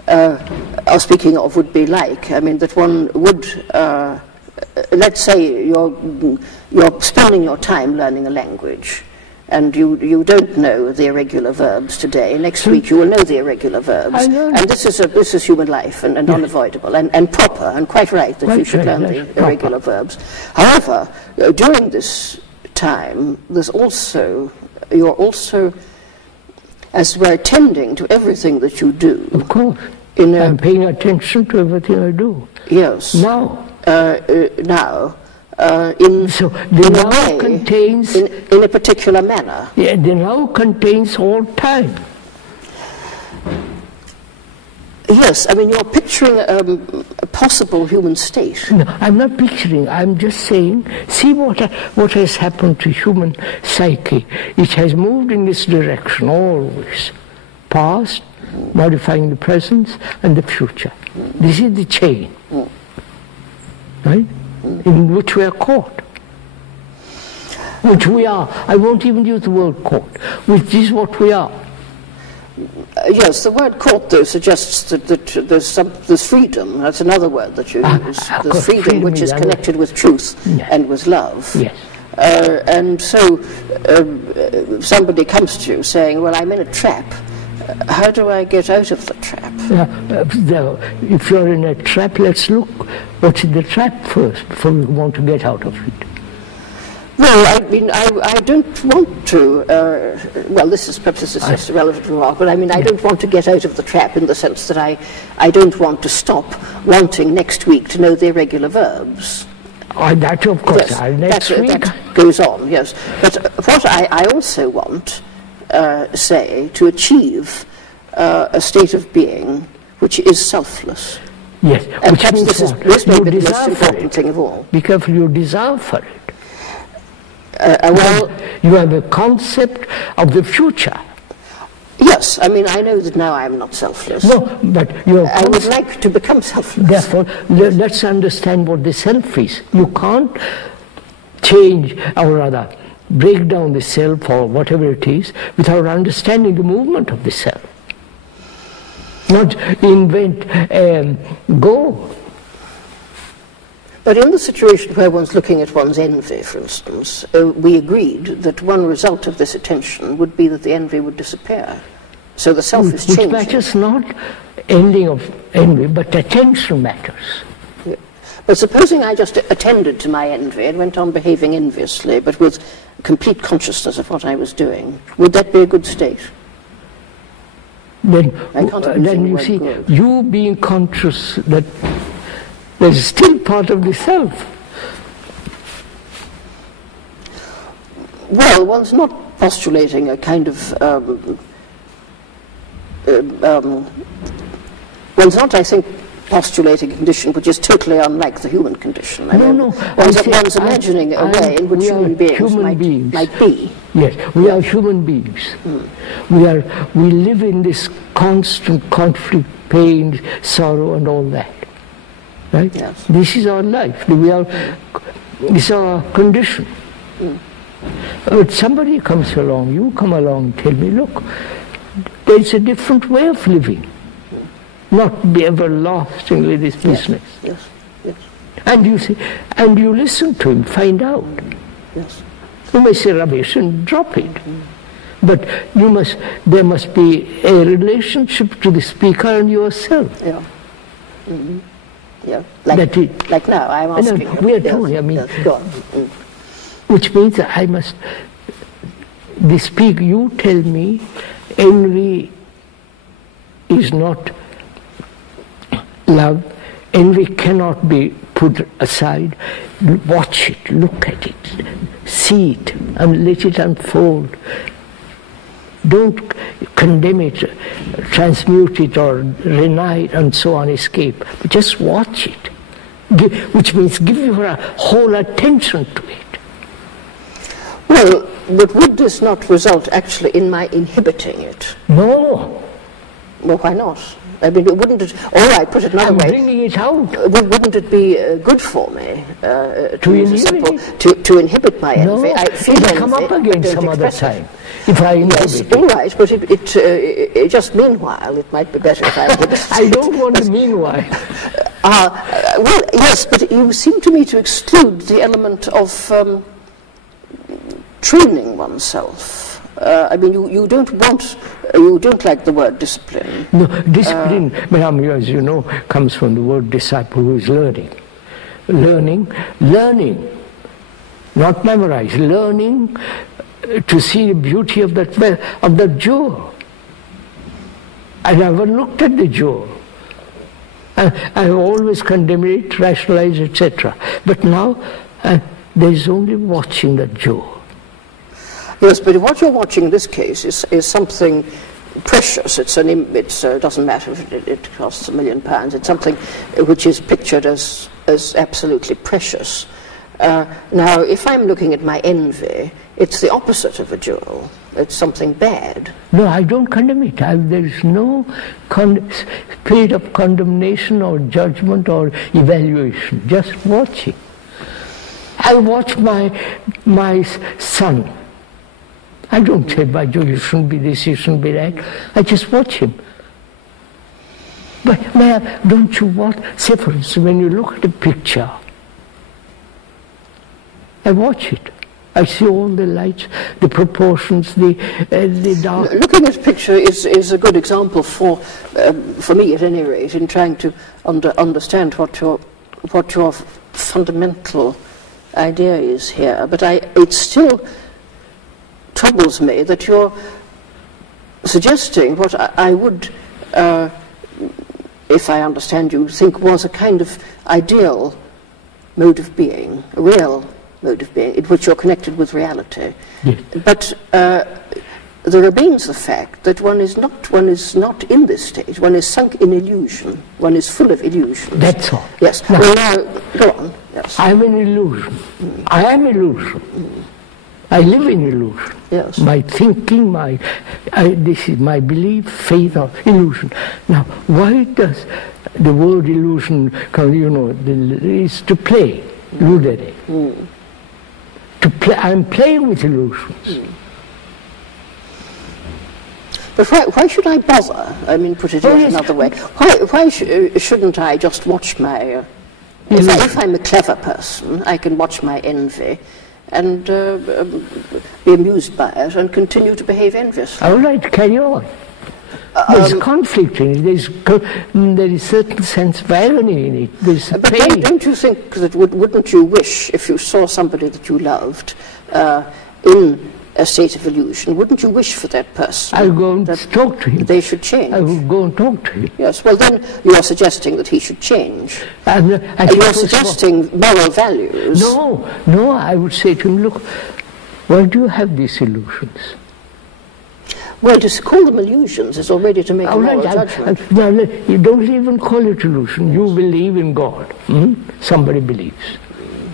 are speaking of would be like. I mean, that one would, let's say you're spending your time learning a language, and you don't know the irregular verbs today. Next week you will know the irregular verbs, and this is human life and unavoidable and proper and quite right that you should learn the irregular verbs. However, during this time, you're also, as it were, attending to everything that you do. Of course, I'm paying attention to everything I do. Yes. Now. So the now contains in a particular manner. Yeah, the now contains all time. Yes, I mean, you're picturing a possible human state. No, I'm not picturing. I'm just saying, see what has happened to human psyche. It has moved in this direction always. Past, modifying the present and the future. This is the chain, right? In which we are caught. Which we are. I won't even use the word caught. Which is what we are. Yes, the word caught, though, suggests that there's freedom. That's another word that you use. There's freedom which is connected with truth and with love. Yes. And so somebody comes to you saying, well, I'm in a trap. How do I get out of the trap? If you're in a trap, let's look what's in the trap first before we want to get out of it. Well, I mean, I don't want to, well, this is just a relevant remark, but I mean, I don't want to get out of the trap in the sense that I don't want to stop wanting next week to know the irregular verbs. That, of course, yes, next week. That goes on, yes. But what I also want, say, to achieve a state of being which is selfless. Yes, and which means this may be the most important thing of all. Be careful, you desire for it. Well, you have a concept of the future. Yes, I mean, I know that now I am not selfless. No, but I would like to become selfless. Therefore, let's understand what the self is. You can't change, or rather, break down the self or whatever it is without understanding the movement of the self. Not invent, go. But in the situation where one's looking at one's envy, for instance, we agreed that one result of this attention would be that the envy would disappear. So the self is changing. Which matters not ending of envy, but attention matters. Yeah. But supposing I just attended to my envy and went on behaving enviously, but with complete consciousness of what I was doing, would that be a good state? Then you see, good. You being conscious that there's still part of the self. Well, one's not postulating a kind of one's not, I think, postulating a condition which is totally unlike the human condition. One's imagining a way in which human beings might be. Yes, we are human beings. We live in this constant conflict, pain, sorrow, and all that. Right? Yes. This is our life. This is our condition. But somebody comes along, you come along and tell me, look, there's a different way of living. Not be everlastingly this business. Yes. And you see, and you listen to him, find out. Yes. You may say rubbish and drop it. But there must be a relationship to the speaker and yourself. Yeah. Mm-hmm. Yeah. Like now, I'm asking you. We are talking, I mean, yes, go on. Which means that I must, you tell me, envy is not love, envy cannot be put aside. Watch it, look at it, see it, and let it unfold. Don't condemn it, transmute it, or deny it, and so on, escape. But just watch it, which means give your whole attention to it. Well, but would this not result actually in my inhibiting it? No. Well, why not? I mean, wouldn't it, or I put it another way, bringing it out. Wouldn't it be good for me to inhibit my envy? No, I feel it'll envy, come up again some other time. If I inhibit it. All right, but it just meanwhile, it might be better if I inhibit it. I don't want the meanwhile. Well, yes, but you seem to me to exclude the element of training oneself. I mean, you don't like the word discipline. No, discipline, as you know, comes from the word disciple, who is learning. Learning, not memorize, learning to see the beauty of that jewel. I never looked at the jewel. I have always condemned it, rationalized, etc. But now there is only watching that jewel. Yes, but what you're watching in this case is something precious. It doesn't matter if it costs £1 million. It's something which is pictured as absolutely precious. Now, if I'm looking at my envy, it's the opposite of a jewel. It's something bad. No, I don't condemn it. There is no spirit of condemnation or judgment or evaluation. Just watching. I watch my son. I don't say, by Joe, you shouldn't be this, you shouldn't be that. I just watch him. But don't you watch? Say, for instance, when you look at a picture, I watch it. I see all the lights, the proportions, the dark. Looking at a picture is a good example for me, at any rate, in trying to understand what your fundamental idea is here. But it still troubles me that you're suggesting what I would, if I understand you, think was a kind of ideal mode of being, a real mode of being, in which you're connected with reality. Yes. But there remains the fact that one is not in this state. One is sunk in illusion. One is full of illusions. That's all. Yes. Now, well, now, go on. Yes. I'm an illusion. I am illusion. I live in illusion. Yes. My thinking, this is my belief, faith, or illusion. Now, why does the word illusion come? Is to play, ludere. To play. I'm playing with illusions. But why should I bother? I mean, put it in another way. Why shouldn't I just watch my... if I'm a clever person, I can watch my envy and be amused by it and continue to behave enviously. All right, carry on. There's conflict in it. There is certain sense of irony in it. There's but pain. Don't you think that wouldn't you wish, if you saw somebody that you loved in a state of illusion, wouldn't you wish for that person? I'll go and talk to him. They should change. I will go and talk to him. Yes, well then you are suggesting that he should change. And you are suggesting moral values. No, I would say to him, look, why do you have these illusions? Well, to call them illusions is already to make a moral judgment. Now, you don't even call it illusion. You believe in God. Somebody believes.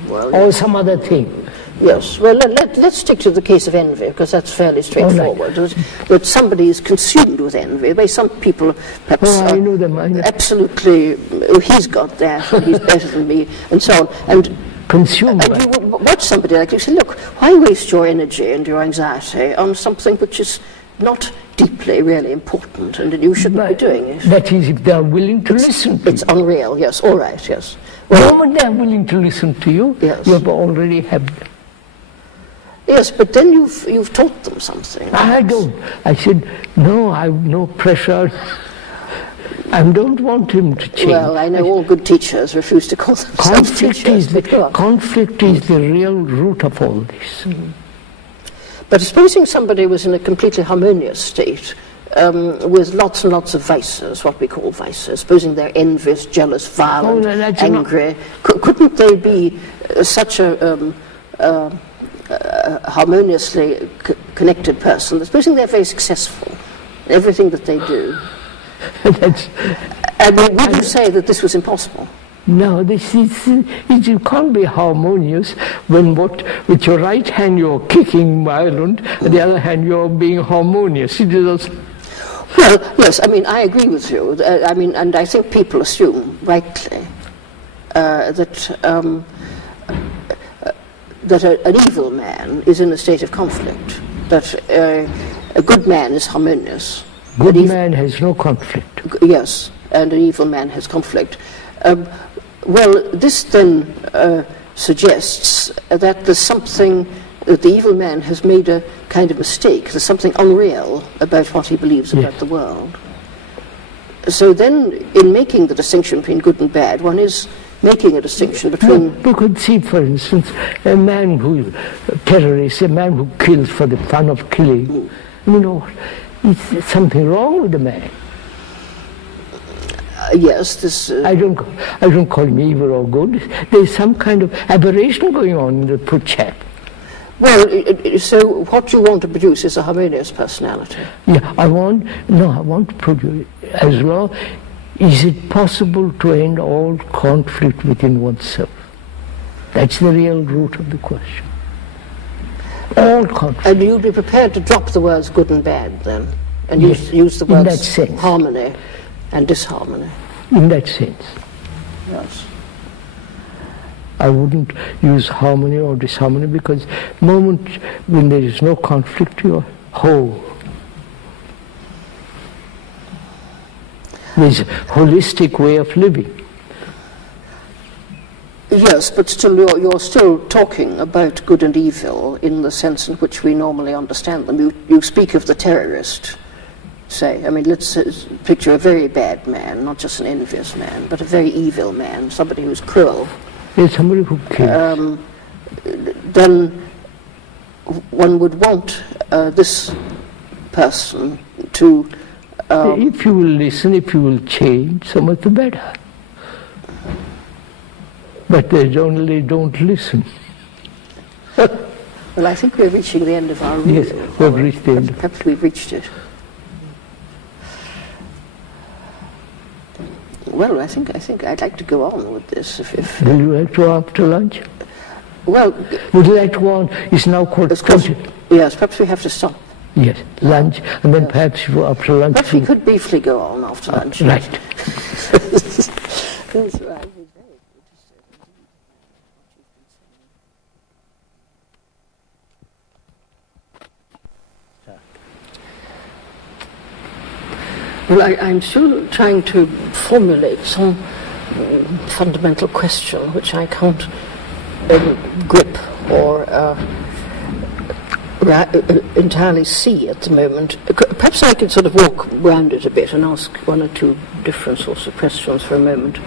Well, or some other thing. Yes, well, let's stick to the case of envy, because that's fairly straightforward. Right. That somebody is consumed with envy. The way some people perhaps I know them. Absolutely, he's got that, and he's better than me, and so on. And consumed. And you watch somebody like you, say, look, why waste your energy and your anxiety on something which is not deeply really important, and you shouldn't be doing it? That is, if they are willing to listen to you. It's unreal, yes, all right, yes. Well, the moment they are willing to listen to you, yes, you have already had them. Yes, but then you've taught them something. I don't. I said, no, I have no pressure. I don't want him to change. Well, I know all good teachers refuse to call themselves teachers. Conflict is the real root of all this. Mm-hmm. But supposing somebody was in a completely harmonious state, with lots and lots of vices, what we call vices, supposing they're envious, jealous, violent, angry, couldn't they be such a harmoniously connected person, supposing they're very successful in everything that they do? And would you say that this was impossible? No, you can't be harmonious when with your right hand you're kicking violent, and the other hand you're being harmonious. Well, yes, I mean, I agree with you. And I think people assume, rightly, that an evil man is in a state of conflict, that a good man is harmonious. Good man has no conflict. Yes, and an evil man has conflict. Well, this then suggests that there's something, that the evil man has made a kind of mistake. There's something unreal about what he believes about the world. So then, in making the distinction between good and bad, one is making a distinction between... You could see, for instance, a man who is a terrorist, a man who kills for the fun of killing. Is something wrong with the man. Yes, this... I don't call him evil or good. There's some kind of aberration going on in the poor chap. Well, so what you want to produce is a harmonious personality. Yeah, I want to produce, as long, is it possible to end all conflict within oneself? That's the real root of the question. All conflict. And you'd be prepared to drop the words good and bad then, and use the words harmony and disharmony. In that sense. Yes. I wouldn't use harmony or disharmony, because the moment when there is no conflict, you are whole. There's a holistic way of living. Yes, but still you're still talking about good and evil in the sense in which we normally understand them. You speak of the terrorist, say. I mean, let's picture a very bad man, not just an envious man, but a very evil man, somebody who's cruel. There's somebody who kills. Then one would want this person to... if you will listen, if you will change, so much the better. But they generally don't listen. Well, I think we're reaching the end of our rule. Yes, we've reached the end. Perhaps we've reached it. Well, I think I'd like to go on with this. Will you like to go after lunch? Well, would you like to go on? It's now quarter. Yes, perhaps we have to stop. Yes, lunch, and then perhaps after lunch. Perhaps we could briefly go on after lunch. Right. That's right. Well, I'm still trying to formulate some fundamental question which I can't grip or entirely see at the moment. Perhaps I could sort of walk around it a bit and ask one or two different sorts of questions for a moment.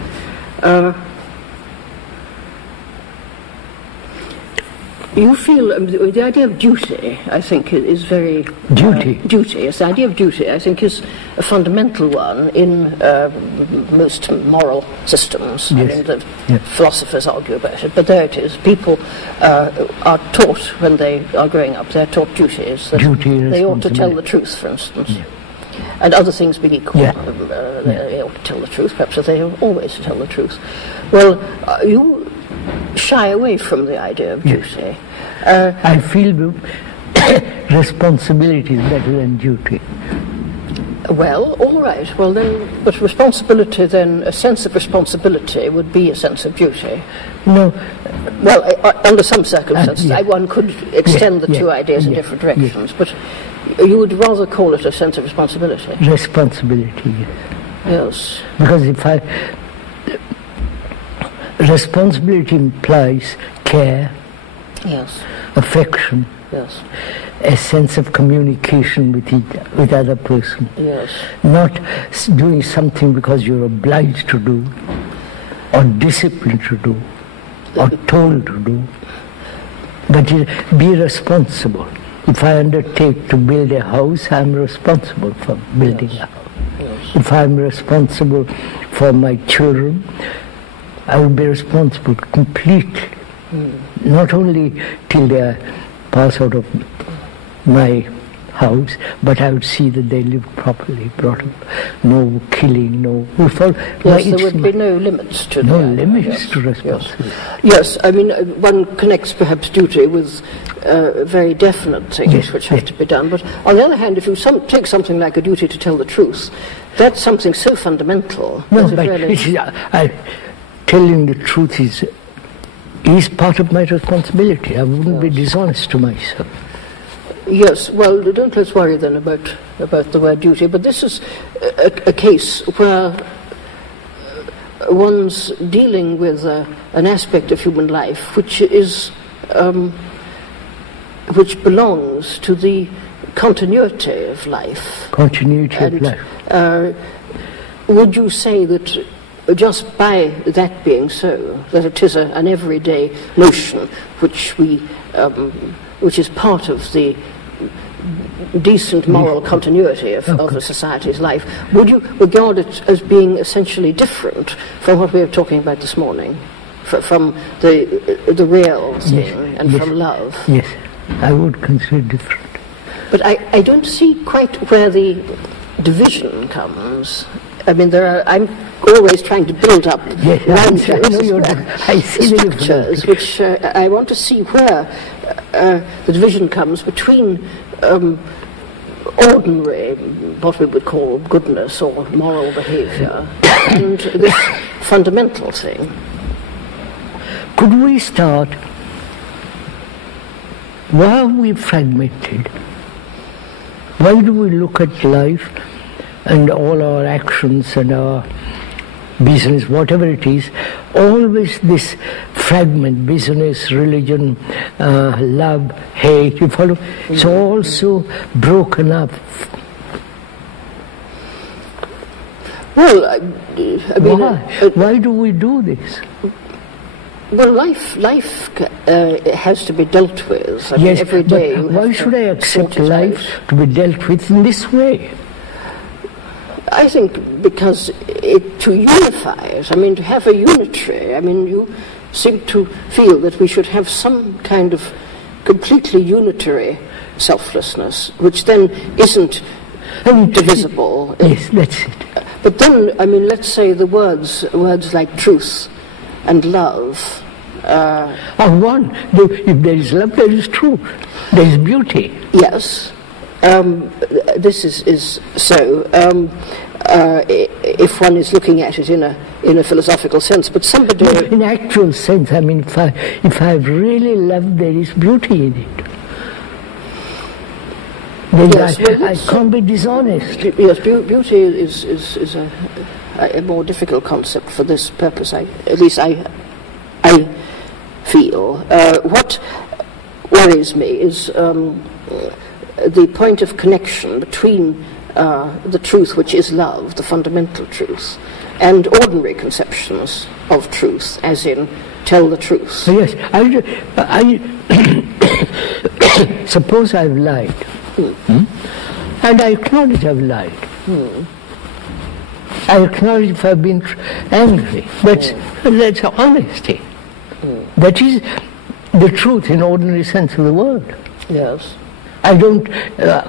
You feel the idea of duty, I think, is very... Duty? Duty, yes. The idea of duty, I think, is a fundamental one in most moral systems. Yes. I mean, the philosophers argue about it, but there it is. People are taught, when they are growing up, they're taught duties. Duty, they ought to tell the truth, for instance. Yeah. And other things being equal, they ought to tell the truth. Perhaps they always tell the truth. Well, you shy away from the idea of duty. I feel responsibility is better than duty. Well, all right. Well, then, but responsibility, then, a sense of responsibility would be a sense of duty. No. Well, under some circumstances, one could extend the two ideas in different directions, but you would rather call it a sense of responsibility. Responsibility, yes. Yes. Because responsibility implies care, yes, affection, yes, a sense of communication with other person. Yes. Not doing something because you're obliged to do, or disciplined to do, or told to do, but be responsible. If I undertake to build a house, I'm responsible for building a house. Yes. If I'm responsible for my children, I will be responsible completely, not only till they pass out of my house, but I would see that they live properly, brought up, no killing, no... Yes, there would be no limits to no limits to responsibility. Yes, I mean, one connects perhaps duty with very definite things which have to be done, but on the other hand, if you take something like a duty to tell the truth, that's something so fundamental. No, but telling the truth is part of my responsibility. I wouldn't be dishonest to myself. Yes, well, don't let's worry then about the word duty, but this is a case where one's dealing with an aspect of human life which is which belongs to the continuity of life. Continuity of life. Would you say that just by that being so, that it is an everyday notion which is part of the decent moral continuity of a society's life, would you regard it as being essentially different from what we were talking about this morning, from the real thing and from love? Yes, I would consider different. But I don't see quite where the division comes. I mean, I'm always trying to build up I see structures, which I want to see where the division comes between ordinary, what we would call goodness or moral behavior, and this fundamental thing. Could we start, why are we fragmented? Why do we look at life and all our actions and our business, whatever it is, always this fragment, business, religion, love, hate, you follow? It's all so broken up. Well, I mean... Why do we do this? Well, life has to be dealt with. I mean, every day. But why should I accept life to be dealt with in this way? I think because to unify it, I mean, to have a unitary, I mean, you seem to feel that we should have some kind of completely unitary selflessness, which then isn't divisible. Yes, that's it. But then, I mean, let's say the words like truth and love are one. If there is love, there is truth. There is beauty. Yes. This is so. If one is looking at it in a philosophical sense, but somebody... No, in actual sense, I mean, if I really love, there is beauty in it. Then yes, I can't be dishonest. Yes, beauty is a more difficult concept for this purpose. At least I feel. What worries me is the point of connection between the truth, which is love, the fundamental truth, and ordinary conceptions of truth, as in tell the truth. Yes, I suppose I've lied, and I acknowledge I've lied. I acknowledge if I've been angry. That's honesty. That is the truth in ordinary sense of the word. Yes. I don't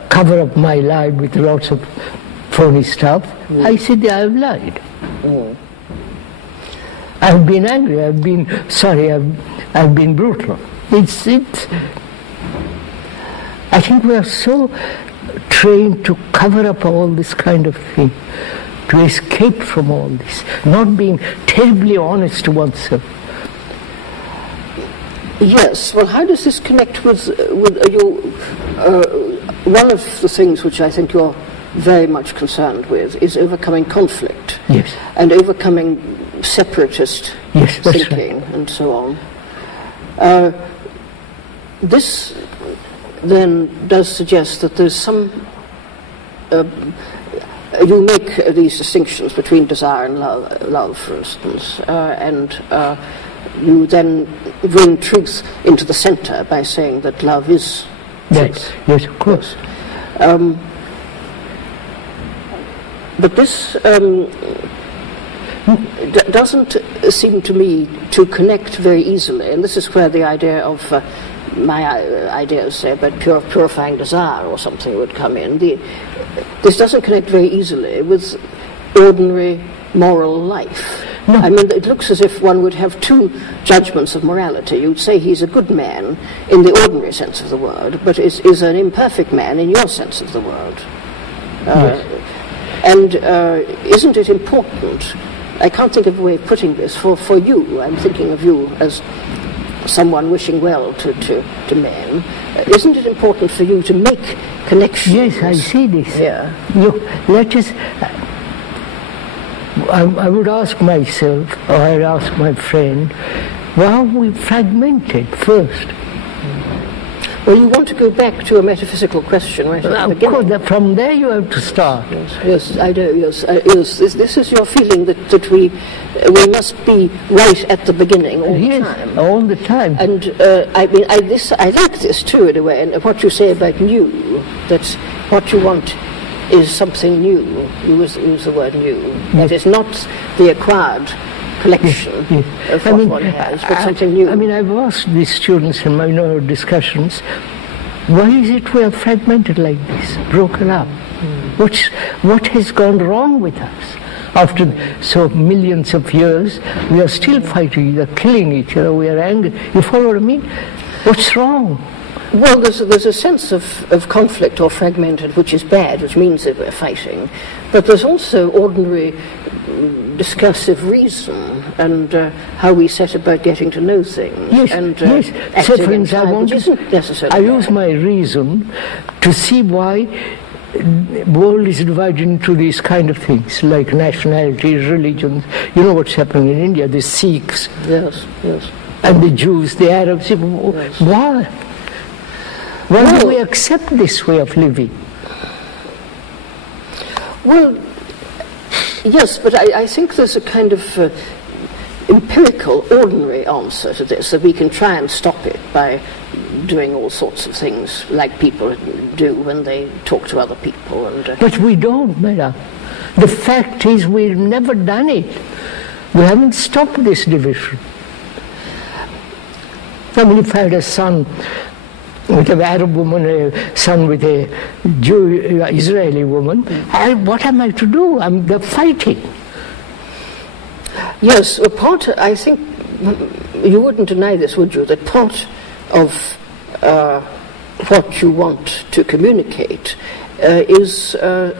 cover up my lie with lots of phony stuff. I said I've lied. I've been angry. I've been sorry. I've been brutal. It's. I think we are so trained to cover up all this kind of thing, to escape from all this, not being terribly honest to oneself. Yes. Well, how does this connect with your? One of the things which I think you're very much concerned with is overcoming conflict. Yes. And overcoming separatist thinking, right. and so on. This then does suggest that there's some. You make these distinctions between desire and love, for instance, and you then bring truth into the center by saying that love is truth. Yes, of course. But this doesn't seem to me to connect very easily, and this is where the idea of my ideas, say, about purifying desire or something would come in. This doesn't connect very easily with ordinary moral life. No. I mean, it looks as if one would have two judgments of morality. You'd say he's a good man in the ordinary sense of the word, but is an imperfect man in your sense of the word. Yes. And isn't it important, I can't think of a way of putting this, for you, I'm thinking of you as someone wishing well to men, isn't it important for you to make connections? Yes, I see this. Yeah. Look, let us... I would ask myself, or I'd ask my friend, why are we fragmented first? Well, you want to go back to a metaphysical question right at the beginning. Of course, from there you have to start. Yes, I do, yes. This is your feeling that we must be right at the beginning all the time. All the time. And I mean, I like this too, in a way, and what you say about new, that what you want is something new. You use the word new. Yes. That is not the acquired collection of what one has, but something new. I mean, I've asked these students in my discussions, why is it we are fragmented like this, broken up? What has gone wrong with us? After so millions of years, we are still fighting, we are killing each other, we are angry. You follow what I mean? What's wrong? Well, there's a sense of conflict or fragmented, which is bad, which means that we're fighting. But there's also ordinary discursive reason and how we set about getting to know things. Yes, and, yes. So, for instance, isn't necessarily I use my reason to see why the world is divided into these kind of things, like nationalities, religions. You know what's happening in India, the Sikhs. Yes, yes. And the Jews, the Arabs. Yes. Why? Why do we accept this way of living? Well, yes, but I think there's a kind of empirical, ordinary answer to this, that we can try and stop it by doing all sorts of things like people do when they talk to other people. But we don't, Mera. The fact is we've never done it. We haven't stopped this division. I mean, if I had a son with an Arab woman, a son with a Israeli woman, what am I to do? They're fighting. Yes, I think you wouldn't deny this, would you, that part of what you want to communicate is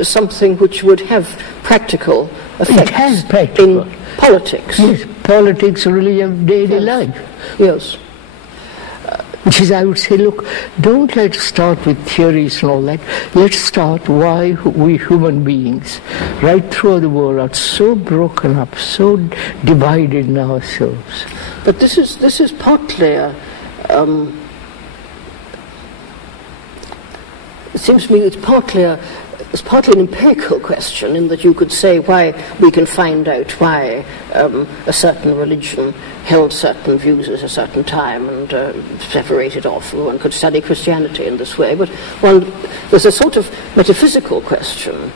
something which would have practical effects. It has practical. In politics. Yes, politics, religion, daily life. Yes. Which is, I would say, look, don't let's start with theories and all that. Let's start why we human beings, right through the world, are so broken up, so divided in ourselves. But this is partly it seems to me it's partly an empirical question, in that you could say why we can find out why a certain religion held certain views at a certain time and separated off. One could study Christianity in this way, but there's a sort of metaphysical question,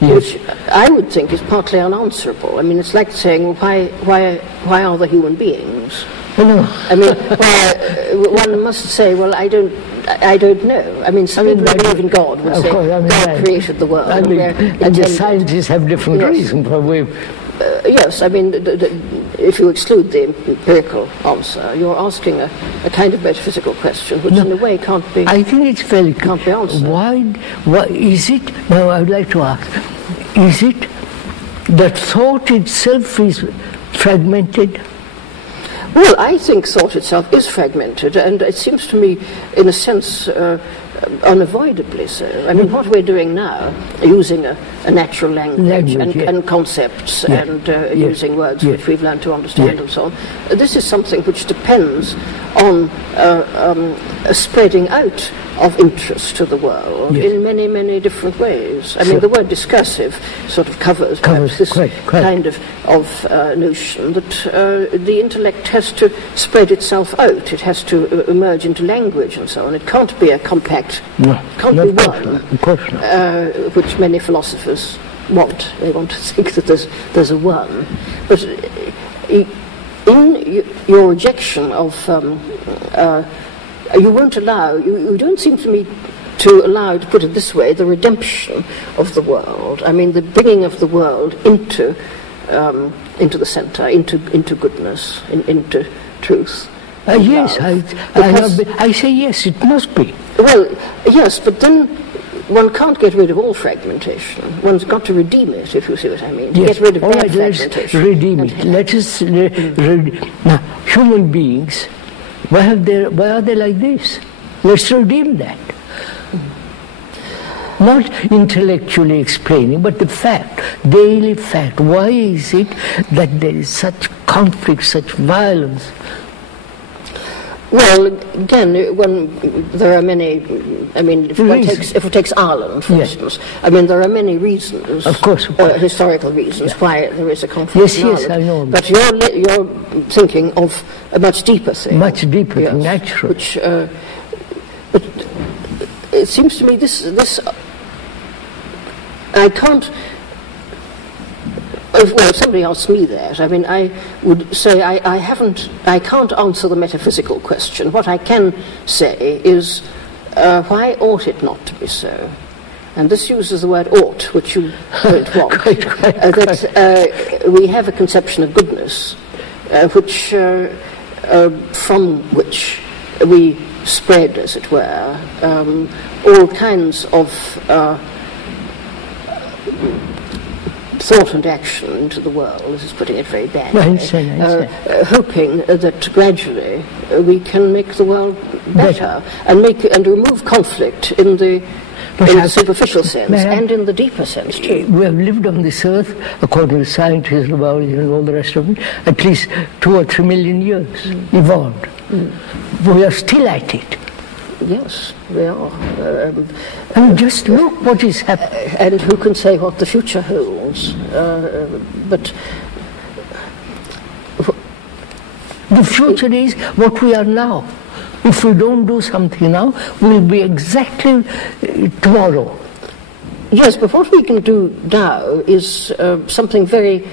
which I would think is partly unanswerable. I mean, it's like saying, why are there human beings? I mean, one must say, well, I don't know. I mean, some people who believe in God would say God created the world. And the scientists have different reasons for yes, I mean, if you exclude the empirical answer, you're asking a kind of metaphysical question, which in a way can't be. I think it's very can't be answered. Why is it? Now, I would like to ask: is it that thought itself is fragmented? Well, I think thought itself is fragmented, and it seems to me, in a sense, unavoidably so. I mean, what we're doing now, using a natural language and concepts and using words which we've learned to understand and so on, this is something which depends on a spreading out of interest to the world in many, many different ways. I mean, the word discursive sort of covers this kind of notion that the intellect has to spread itself out. It has to emerge into language and so on. It can't be a compact, can't be one, which many philosophers want. They want to think that there's a one. But in your rejection of you won't allow, you don't seem to me to allow, to put it this way, the redemption of the world. I mean, the bringing of the world into the centre, into goodness, into truth. Yes, I say yes, it must be. Well, yes, but then one can't get rid of all fragmentation. One's got to redeem it, if you see what I mean. Yes. Get rid of bad fragmentation. Let's redeem it. Let us now, human beings, why are they like this? Let's redeem that. Not intellectually explaining, but the fact, daily fact. Why is it that there is such conflict, such violence? Well, again, there are many. I mean, if it takes Ireland, for instance, I mean, there are many reasons, of course. Historical reasons, why there is a conflict in Ireland. I know. But you're thinking of a much deeper thing. Much deeper, natural. Which, but it seems to me this I can't. Well, if somebody asked me that, I mean, I would say I can't answer the metaphysical question. What I can say is, why ought it not to be so? and this uses the word ought, which you don't want, that we have a conception of goodness, which from which we spread, as it were, all kinds of thought and action into the world. This is putting it very badly. Hoping that gradually we can make the world better and remove conflict in the superficial sense and in the deeper sense too. We have lived on this earth, according to scientists and all the rest of it, at least 2 or 3 million years evolved. We are still at it. Yes, we are. And just look what is happening. And who can say what the future holds? But the future is what we are now. If we don't do something now, we'll be exactly tomorrow. Yes, but what we can do now is something very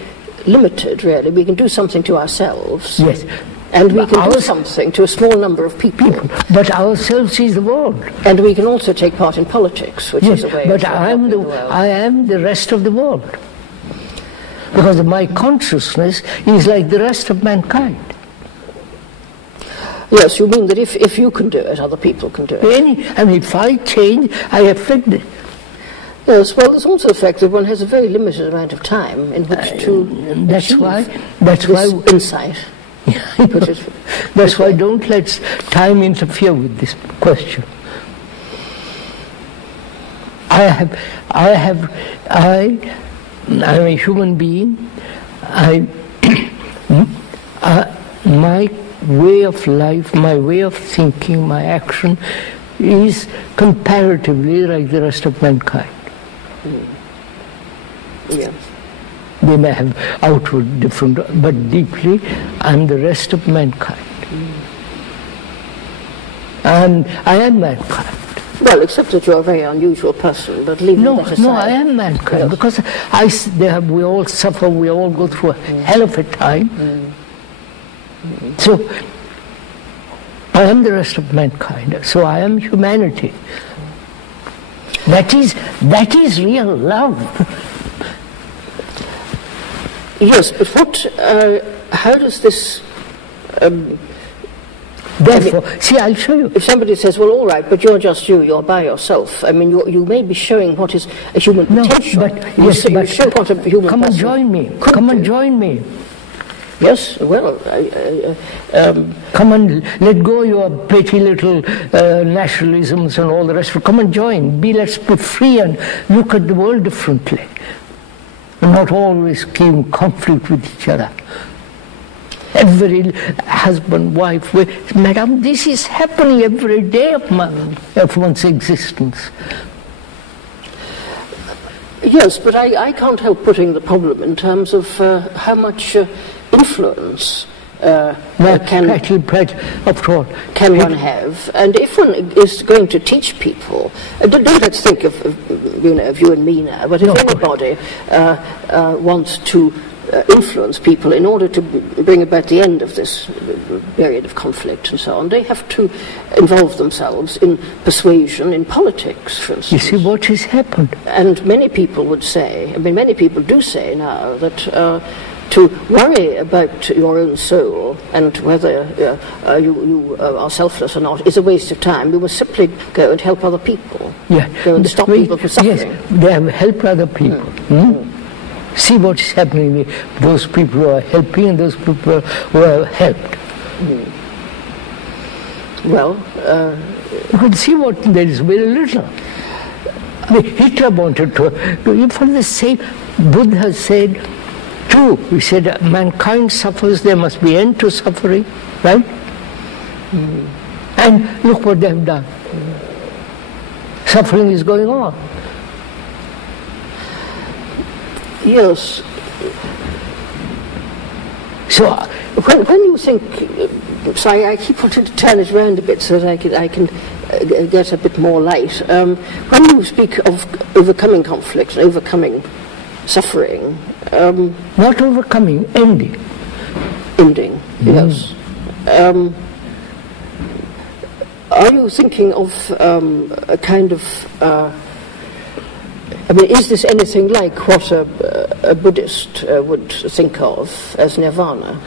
limited, really. We can do something to ourselves. Yes. And we can do something to a small number of people. But ourselves is the world. And we can also take part in politics, which is a way of helping the world. I am the rest of the world. Because my consciousness is like the rest of mankind. Yes, you mean that if you can do it, other people can do it. And if I change, I affect it. Yes, well, there's also the fact that one has a very limited amount of time in which to achieve this insight. That's why don't let time interfere with this question. I'm a human being. My way of life, my way of thinking, my action is comparatively like the rest of mankind. Yes. They may have outward different, but deeply I'm the rest of mankind. And I am mankind. Well, except that you're a very unusual person, but leaving that aside. No, I am mankind, because we all suffer, we all go through a hell of a time. So, I am the rest of mankind, so I am humanity. That is real love. Yes, but how does this... Therefore, see, I'll show you. If somebody says, well, all right, but you're just you're by yourself. I mean, you may be showing what is a human potential. You show what a human come and join me. Come and join me. Yes, well, come and let go your petty little nationalisms and all the rest. Come and join. Let's be free and look at the world differently. And not always keep in conflict with each other. Every husband, wife, madam, this is happening every day of one's existence. Yes, but I can't help putting the problem in terms of how much influence can one have, and if one is going to teach people, don't let's think of you and me now, but if anybody wants to influence people in order to bring about the end of this period of conflict and so on, they have to involve themselves in persuasion, in politics, for instance. You see what has happened. And many people would say, many people do say now that to worry about your own soul and whether you are selfless or not is a waste of time. You must simply go and help other people. Go and stop people from suffering. Yes, they have helped other people. See what is happening. Those people who are helping and those people who are helped. Well, you can see what there is very little. Hitler wanted to, for the same, Buddha said, too, he said, mankind suffers, there must be end to suffering, right? And look what they have done. Suffering is going on. Yes. So when you think, sorry, I keep wanting to turn it around a bit so that I can get a bit more light. When you speak of overcoming conflict and overcoming suffering, not overcoming, ending. Ending, yes. Are you thinking of a kind of I mean, is this anything like what a Buddhist would think of as nirvana?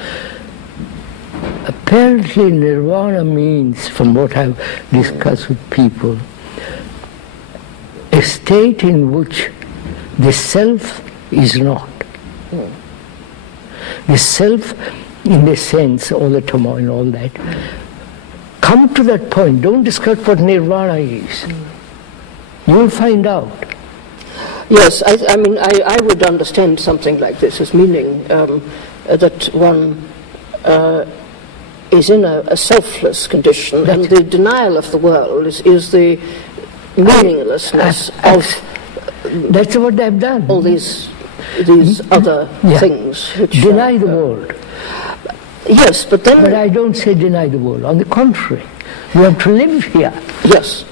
Apparently nirvana means, from what I've discussed with people, a state in which the self is not. The self, in the sense, all the turmoil and all that, come to that point. Don't discuss what nirvana is. You'll find out. Yes, I mean, I would understand something like this as meaning that one is in a selfless condition, and the denial of the world is the meaninglessness of... That's what they've done. All these other things. Which, deny the world. Yes, but then... But I don't say deny the world. On the contrary, you have to live here. Yes.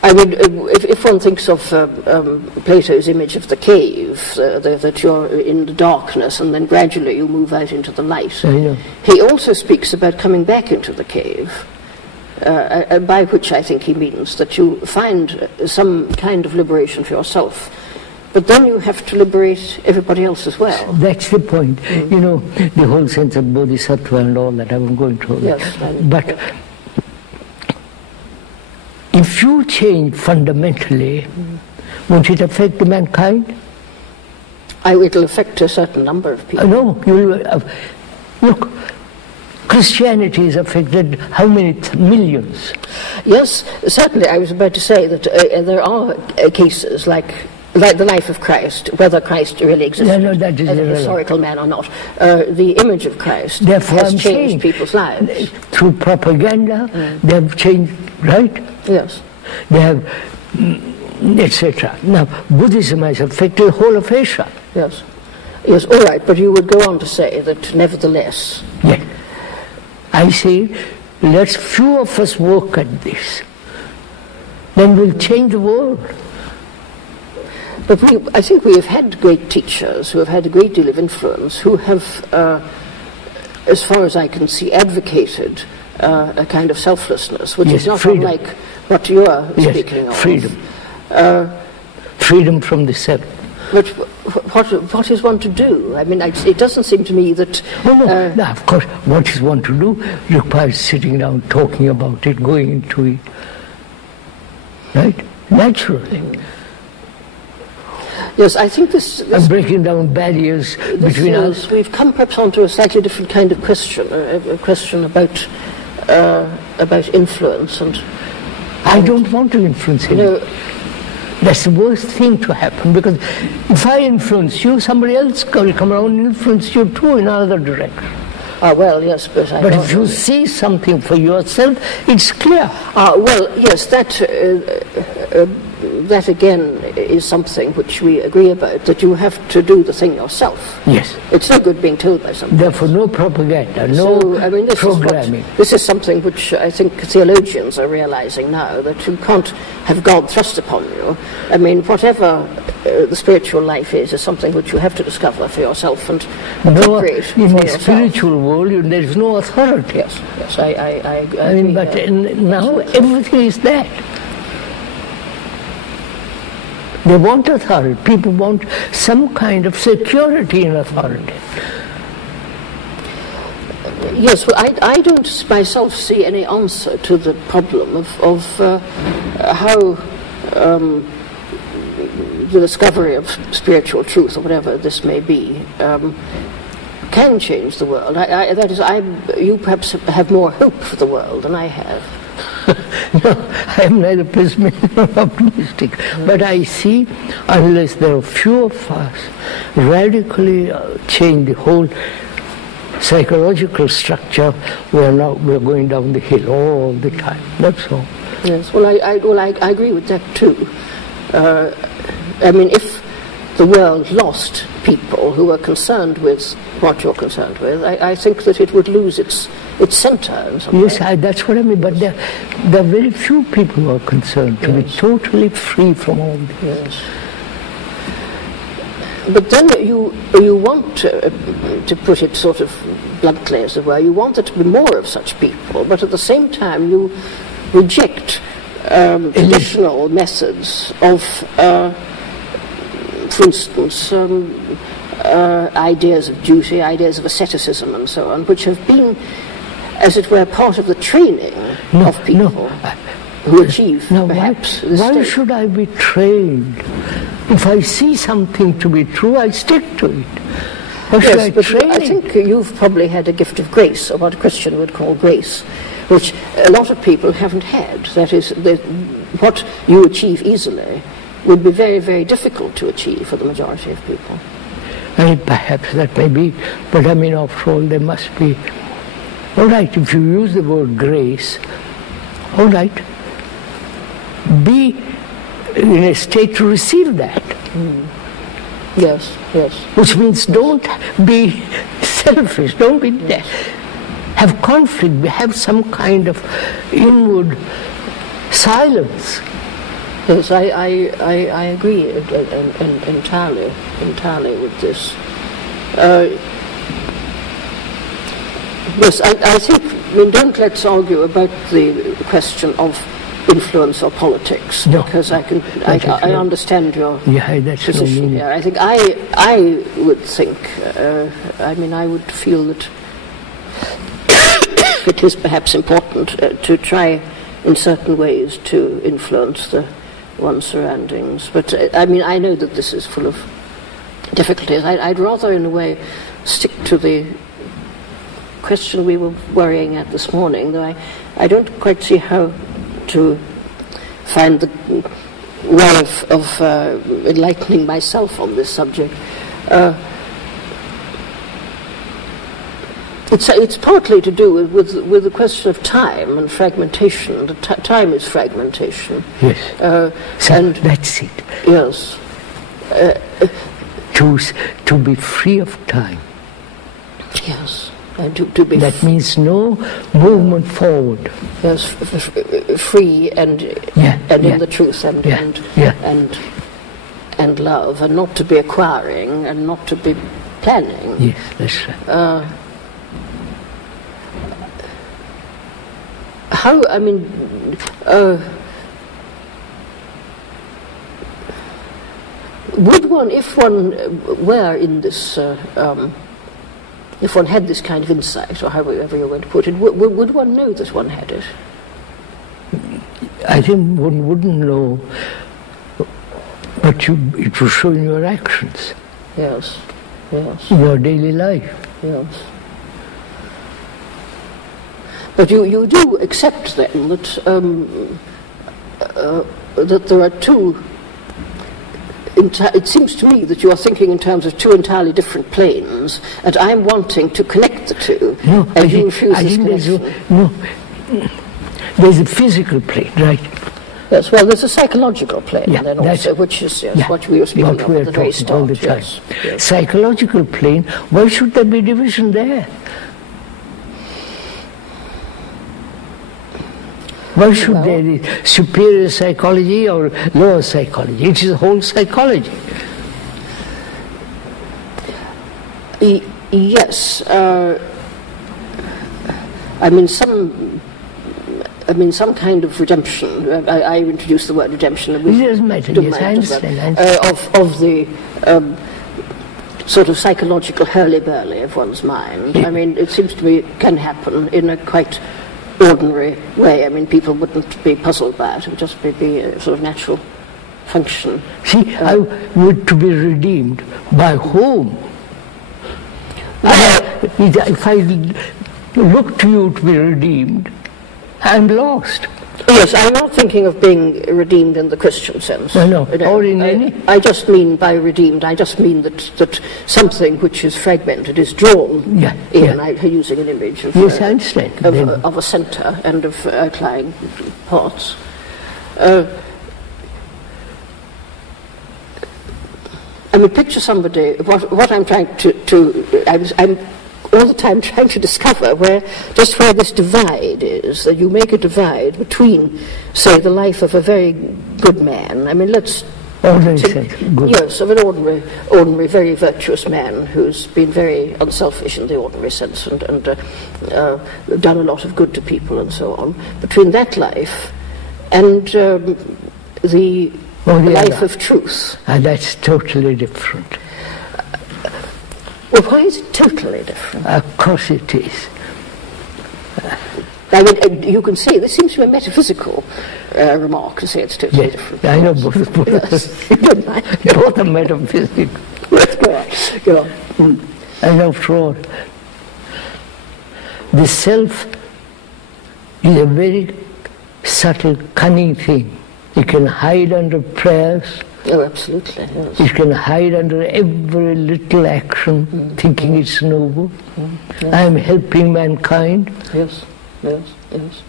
I mean, if one thinks of Plato's image of the cave, that you're in the darkness and then gradually you move out into the light, he also speaks about coming back into the cave, by which I think he means that you find some kind of liberation for yourself, but then you have to liberate everybody else as well. That's the point. You know, the whole sense of bodhisattva and all that, I won't go into all that. Yes, but if you change fundamentally, won't it affect mankind? It'll affect a certain number of people. No, look, Christianity is affected how many millions? Yes, certainly. I was about to say that there are cases like the life of Christ, whether Christ really existed, that is a historical man or not. The image of Christ has changed people's lives. Through propaganda, they have changed, right? Yes. They have, etc. Now, Buddhism has affected the whole of Asia. Yes. Yes, all right, but you would go on to say that nevertheless... Yeah. I say, let's few of us work at this. Then we'll change the world. But I think we have had great teachers who have had a great deal of influence, who have, as far as I can see, advocated a kind of selflessness, which is not unlike what you are speaking of. Freedom. Freedom from the self. But what is one to do? I mean, it doesn't seem to me that... No, of course, what is one to do requires sitting down, talking about it, going into it. Right? Naturally. Yes, I think this... And breaking down barriers between us. We've come perhaps onto a slightly different kind of question, a question about influence and... I don't want to influence him. That's the worst thing to happen, because if I influence you, somebody else will come around and influence you too in another direction. Well, yes, but I But if you see something for yourself, it's clear. Well, yes, that again is something which we agree about, that you have to do the thing yourself. Yes. It's no good being told by somebody. Therefore, no propaganda, no programming. This is something which I think theologians are realizing now, that you can't have God thrust upon you. I mean, whatever the spiritual life is something which you have to discover for yourself and appropriate for yourself. In the spiritual world, there is no authority. Yes, I mean, but now everything is that. They want authority. People want some kind of security in authority. Yes, well, I don't myself see any answer to the problem of how the discovery of spiritual truth, or whatever this may be, can change the world. You perhaps have more hope for the world than I have. No, I am neither pessimistic nor optimistic, but I see, unless there are few of us radically change the whole psychological structure, we're going down the hill all the time. That's all. Yes. Well, I agree with that too. I mean, if the world lost people who were concerned with what you're concerned with, I think that it would lose its center in some way. Yes, that's what I mean, but there are very few people who are concerned to be totally free from all this. Yes. But then you want to put it sort of bluntly, as it were, you want there to be more of such people, but at the same time you reject traditional methods of for instance, ideas of duty, ideas of asceticism and so on, which have been, as it were, part of the training of people who achieve perhaps this why state. should I be trained? If I see something to be true, I stick to it. Why should I train I think you've probably had a gift of grace, or what a Christian would call grace, which a lot of people haven't had. That is, what you achieve easily would be very, very difficult to achieve for the majority of people. And perhaps that may be, but I mean, after all, there must be. All right, if you use the word grace, all right, be in a state to receive that. Yes, yes. Which means don't be selfish, don't be have conflict, have some kind of inward silence. Yes, I agree entirely with this. Yes, I think, don't let's argue about the question of influence or politics, because I understand your position here. I think I would think, I would feel that it is perhaps important to try in certain ways to influence one's surroundings. But I know that this is full of difficulties. I'd rather, in a way, stick to the question we were worrying at this morning, though I don't quite see how to find the way of enlightening myself on this subject. It's partly to do with the question of time and fragmentation. Time is fragmentation. Yes. And that's it. Yes. To be free of time. Yes. And to be that means no movement forward. Yes, free and in the truth and love, and not to be acquiring and not to be planning. Yes, that's right. Would one, if one were in this, if one had this kind of insight, or however you want to put it, would one know that one had it? I think one wouldn't know, but it will show in your actions. Yes, yes. In your daily life. Yes. But you do accept then that that there are two. It seems to me that you are thinking in terms of two entirely different planes, and I'm wanting to connect the two. No, and you refuse this connection. There's a physical plane, right? Yes, well, there's a psychological plane then also, which is what we were speaking of at the very start. All the time. Yes. Psychological plane, why should there be division there? Why should there be superior psychology or lower psychology? It is whole psychology. Yes. Some kind of redemption. I introduced the word redemption. It doesn't matter. Yes, I understand. Of the sort of psychological hurly-burly of one's mind. Yeah. It seems to me it can happen in a quite ordinary way. People wouldn't be puzzled by it. It would just be a sort of natural function. See, I would to be redeemed by whom? If I look to you to be redeemed, I'm lost. Yes, I'm not thinking of being redeemed in the Christian sense. No. Or in any? I just mean by redeemed, I just mean that something which is fragmented is drawn in, using an image of, yes, I understand. Of a centre and of outlying parts. Picture somebody, what I'm trying I'm all the time trying to discover where this divide is, that you make a divide between, say, the life of a very good man. Let's yes, of an ordinary, very virtuous man who's been very unselfish in the ordinary sense and done a lot of good to people and so on. Between that life and the Oh, the life other. of truth. And that's totally different. Well, why is it totally different? Of course it is. I mean, you can say, this seems to be a metaphysical remark to say it's totally different. I know both are metaphysical. Go on. And after all, the self is a very subtle, cunning thing. It can hide under prayers. Oh, absolutely, yes. It can hide under every little action, thinking it's noble. Yes. I am helping mankind. Yes, yes, yes.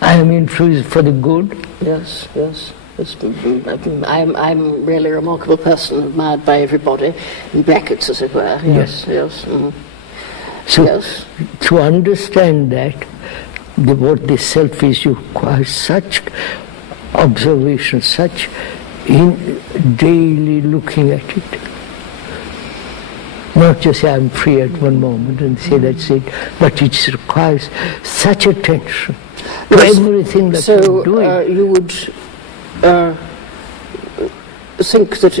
I am influenced for the good. Yes, yes. I'm really a remarkable person, admired by everybody, in brackets, as it were. Yes, yes. So, yes. To understand that, what the self is, you require such observation, such daily looking at it. Not just say I'm free at one moment and say that's it, but it requires such attention to everything that you're doing. So you would think that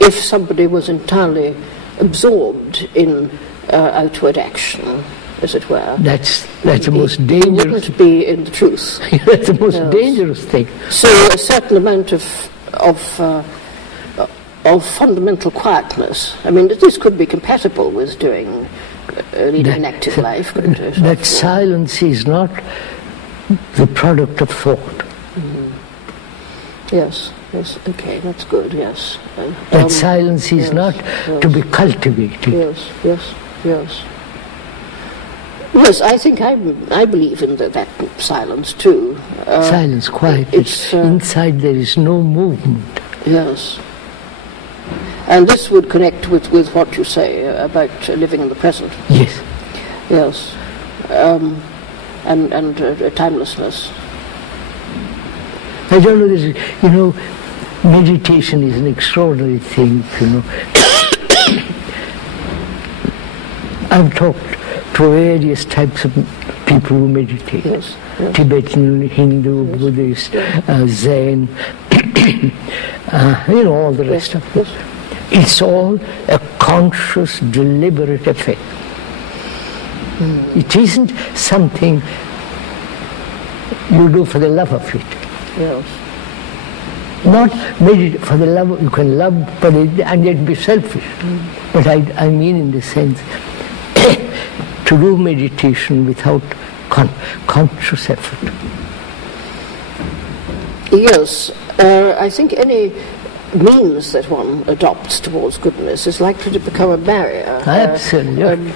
if somebody was entirely absorbed in outward action, as it were, that's the most dangerous. He wouldn't be in the truth. That's the most dangerous thing. So a certain amount of fundamental quietness. I mean, this could be compatible with leading an active life. That silence is not the product of thought. Yes, yes, okay, that's good, yes. That silence is not to be cultivated. Yes, yes, yes. Yes, I think I believe in that silence too. Silence, quiet. Inside there is no movement. Yes. And this would connect with what you say about living in the present. Yes. Yes. And timelessness. I don't know, meditation is an extraordinary thing, I've talked to various types of people who meditate. Yes, yes. Tibetan, Hindu, yes. Buddhist, Zen, all the rest of it. Yes. It's all a conscious, deliberate effect. It isn't something you do for the love of it. Yes. Not meditate for the love, you can love and yet be selfish. But I mean in the sense, to do meditation without conscious effort. Yes, I think any means that one adopts towards goodness is likely to become a barrier. Absolutely.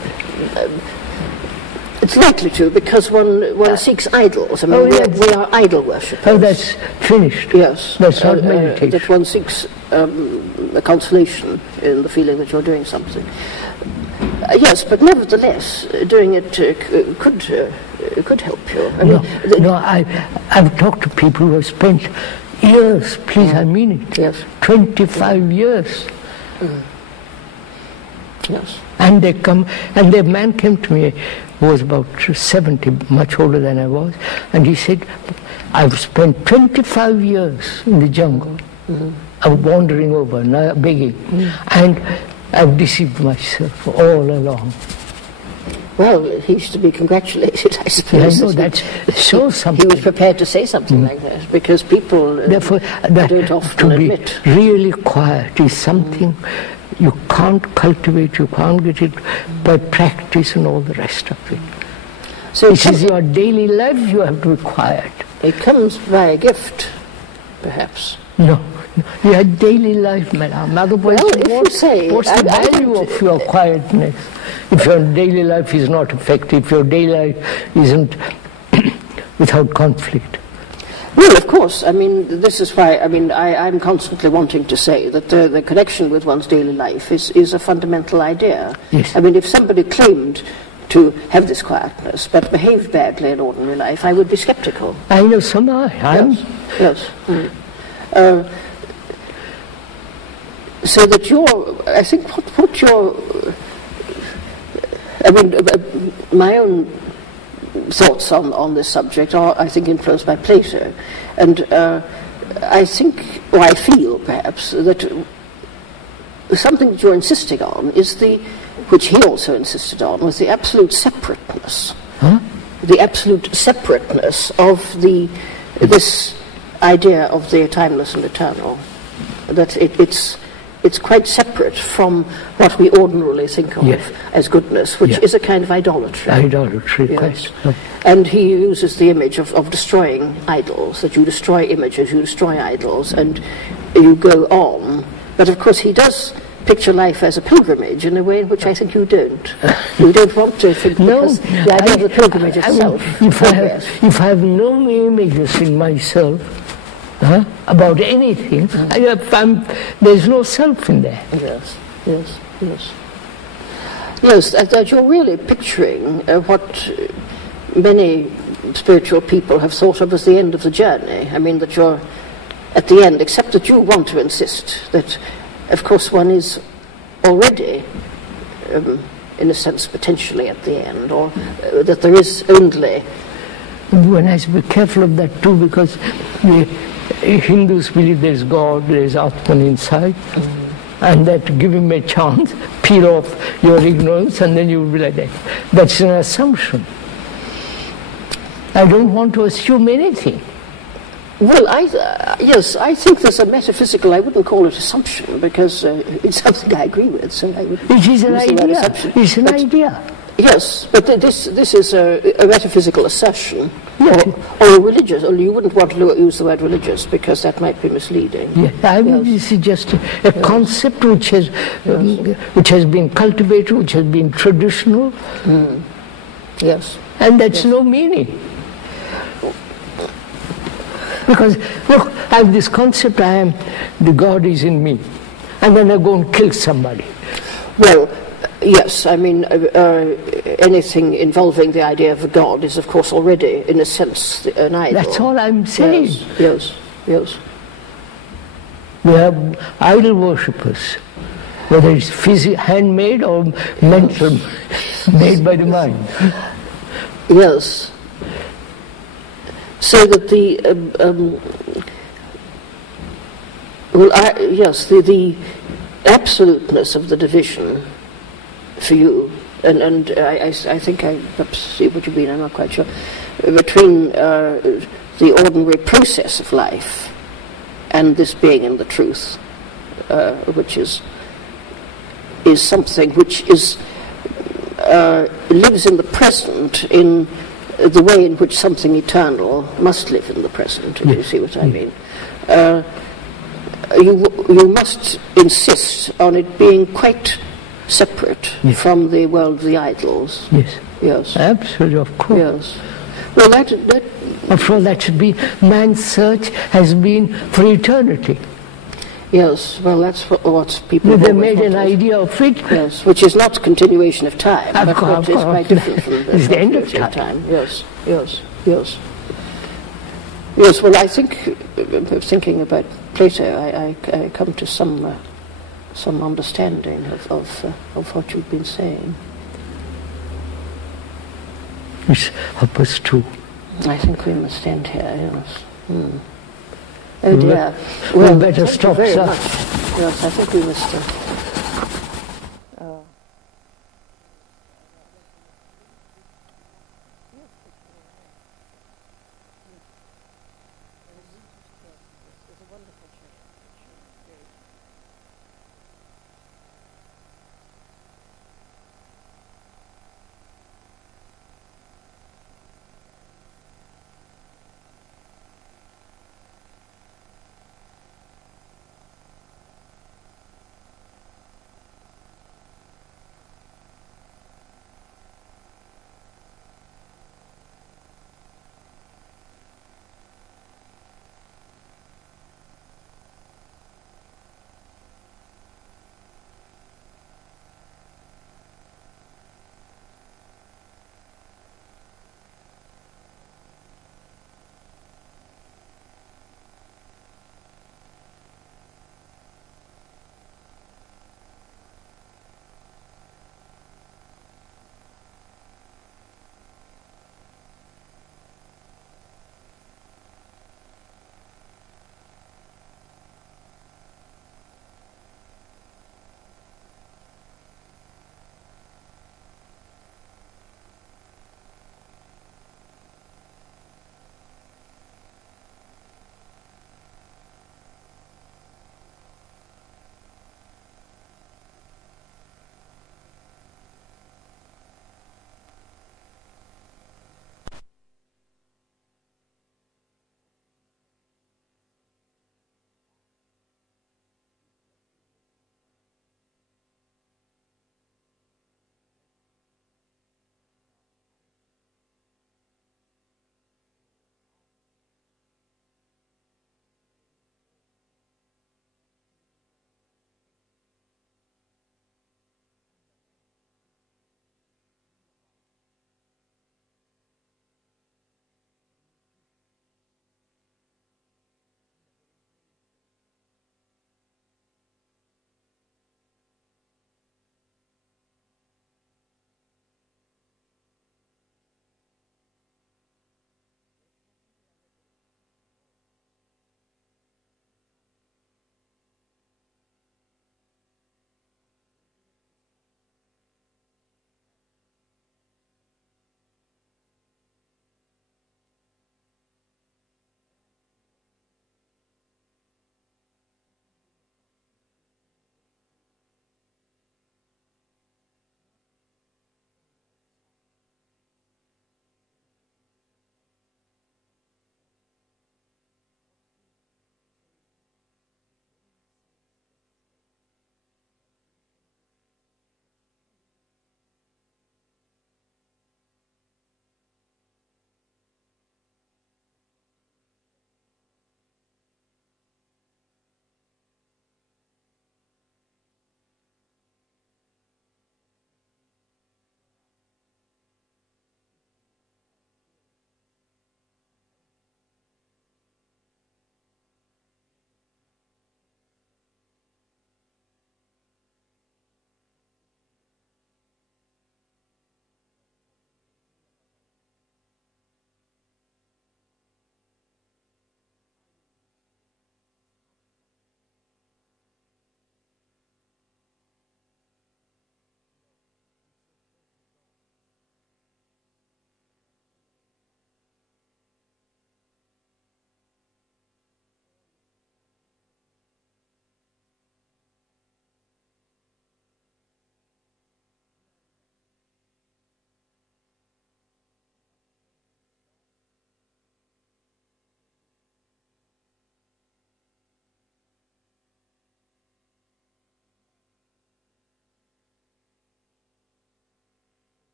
It's likely to, because one seeks idols. I mean, we are idol worshippers. Oh, that's finished. Yes. That's not meditation. That one seeks a consolation in the feeling that you're doing something. Yes, but nevertheless, doing it could help you. I've talked to people who have spent years, please, I mean it, yes. 25 years. Yes. And they come, and the man came to me who was about 70, much older than I was, and he said, I've spent 25 years in the jungle. I'm wandering over, begging, and I've deceived myself all along. Well, he's to be congratulated, I suppose. I know, that shows something. He was prepared to say something like that, because people don't often admit. To be really quiet is something you can't cultivate, you can't get it by practice and all the rest of it. So it is your daily life you have to be quiet. It comes by a gift, perhaps. No. Your daily life, madam. Otherwise, what's the value of your quietness? If your daily life is not effective, if your daily life isn't without conflict. Well, of course. I mean, this is why, I'm constantly wanting to say that the connection with one's daily life is a fundamental idea. Yes. I mean, if somebody claimed to have this quietness but behaved badly in ordinary life, I would be skeptical. I know some are. Yes. So that I think what my own thoughts on this subject are, I think, influenced by Plato. And I think, or I feel perhaps, that something that you're insisting on is which he also insisted on, was the absolute separateness. Huh? The absolute separateness of this idea of the timeless and eternal. That it's quite separate from what we ordinarily think of as goodness, which is a kind of idolatry. Idolatry, yes. And he uses the image of destroying idols, that you destroy images, you destroy idols, and you go on. But of course he does picture life as a pilgrimage in a way in which I think you don't. You don't want to think, because the idea of the pilgrimage itself. If I have no images in myself, about anything, there's no self in there. Yes, that you're really picturing what many spiritual people have thought of as the end of the journey. I mean, that you're at the end, except that you want to insist that, of course, one is already, in a sense, potentially at the end, or that there is only... One has to be careful of that too, because Hindus believe there's God, there's Atman inside, and that give him a chance, peel off your ignorance, and then you will be like that. That's an assumption. I don't want to assume anything. Well, yes, I think there's a metaphysical, I wouldn't call it assumption, because it's something I agree with, so I would... It is an idea. It's an idea. Yes, but this is a metaphysical assertion, or a religious, or you wouldn't want to use the word religious, because that might be misleading. I mean, this is just a concept which has been cultivated, which has been traditional. Yes. And that's no meaning. Because, look, I have this concept, the God is in me, and then I go and kill somebody. Well, yes, I mean, anything involving the idea of a God is, of course, already, in a sense, an idol. That's all I'm saying. Yes. We have idol worshippers, whether it's handmade or mental, made by the mind. Yes. So that the absoluteness of the division for you, and I think I perhaps see what you mean, I'm not quite sure, between the ordinary process of life and this being in the truth, which is something which is lives in the present in the way in which something eternal must live in the present, if you see what I mean. You must insist on it being quite separate from the world of the idols. Yes. Absolutely, of course. Yes. Well, after all, that should be, man's search has been for eternity. Yes, well, that's what people... They made an idea of it. Yes, which is not continuation of time. Of course. It's quite different from it's the end of time. Yes. Yes, well, I think, thinking about Plato, I come to some understanding of what you've been saying. Which help us too. I think we must end here, yes. Oh dear. Well, better stop, sir. Yes, I think we must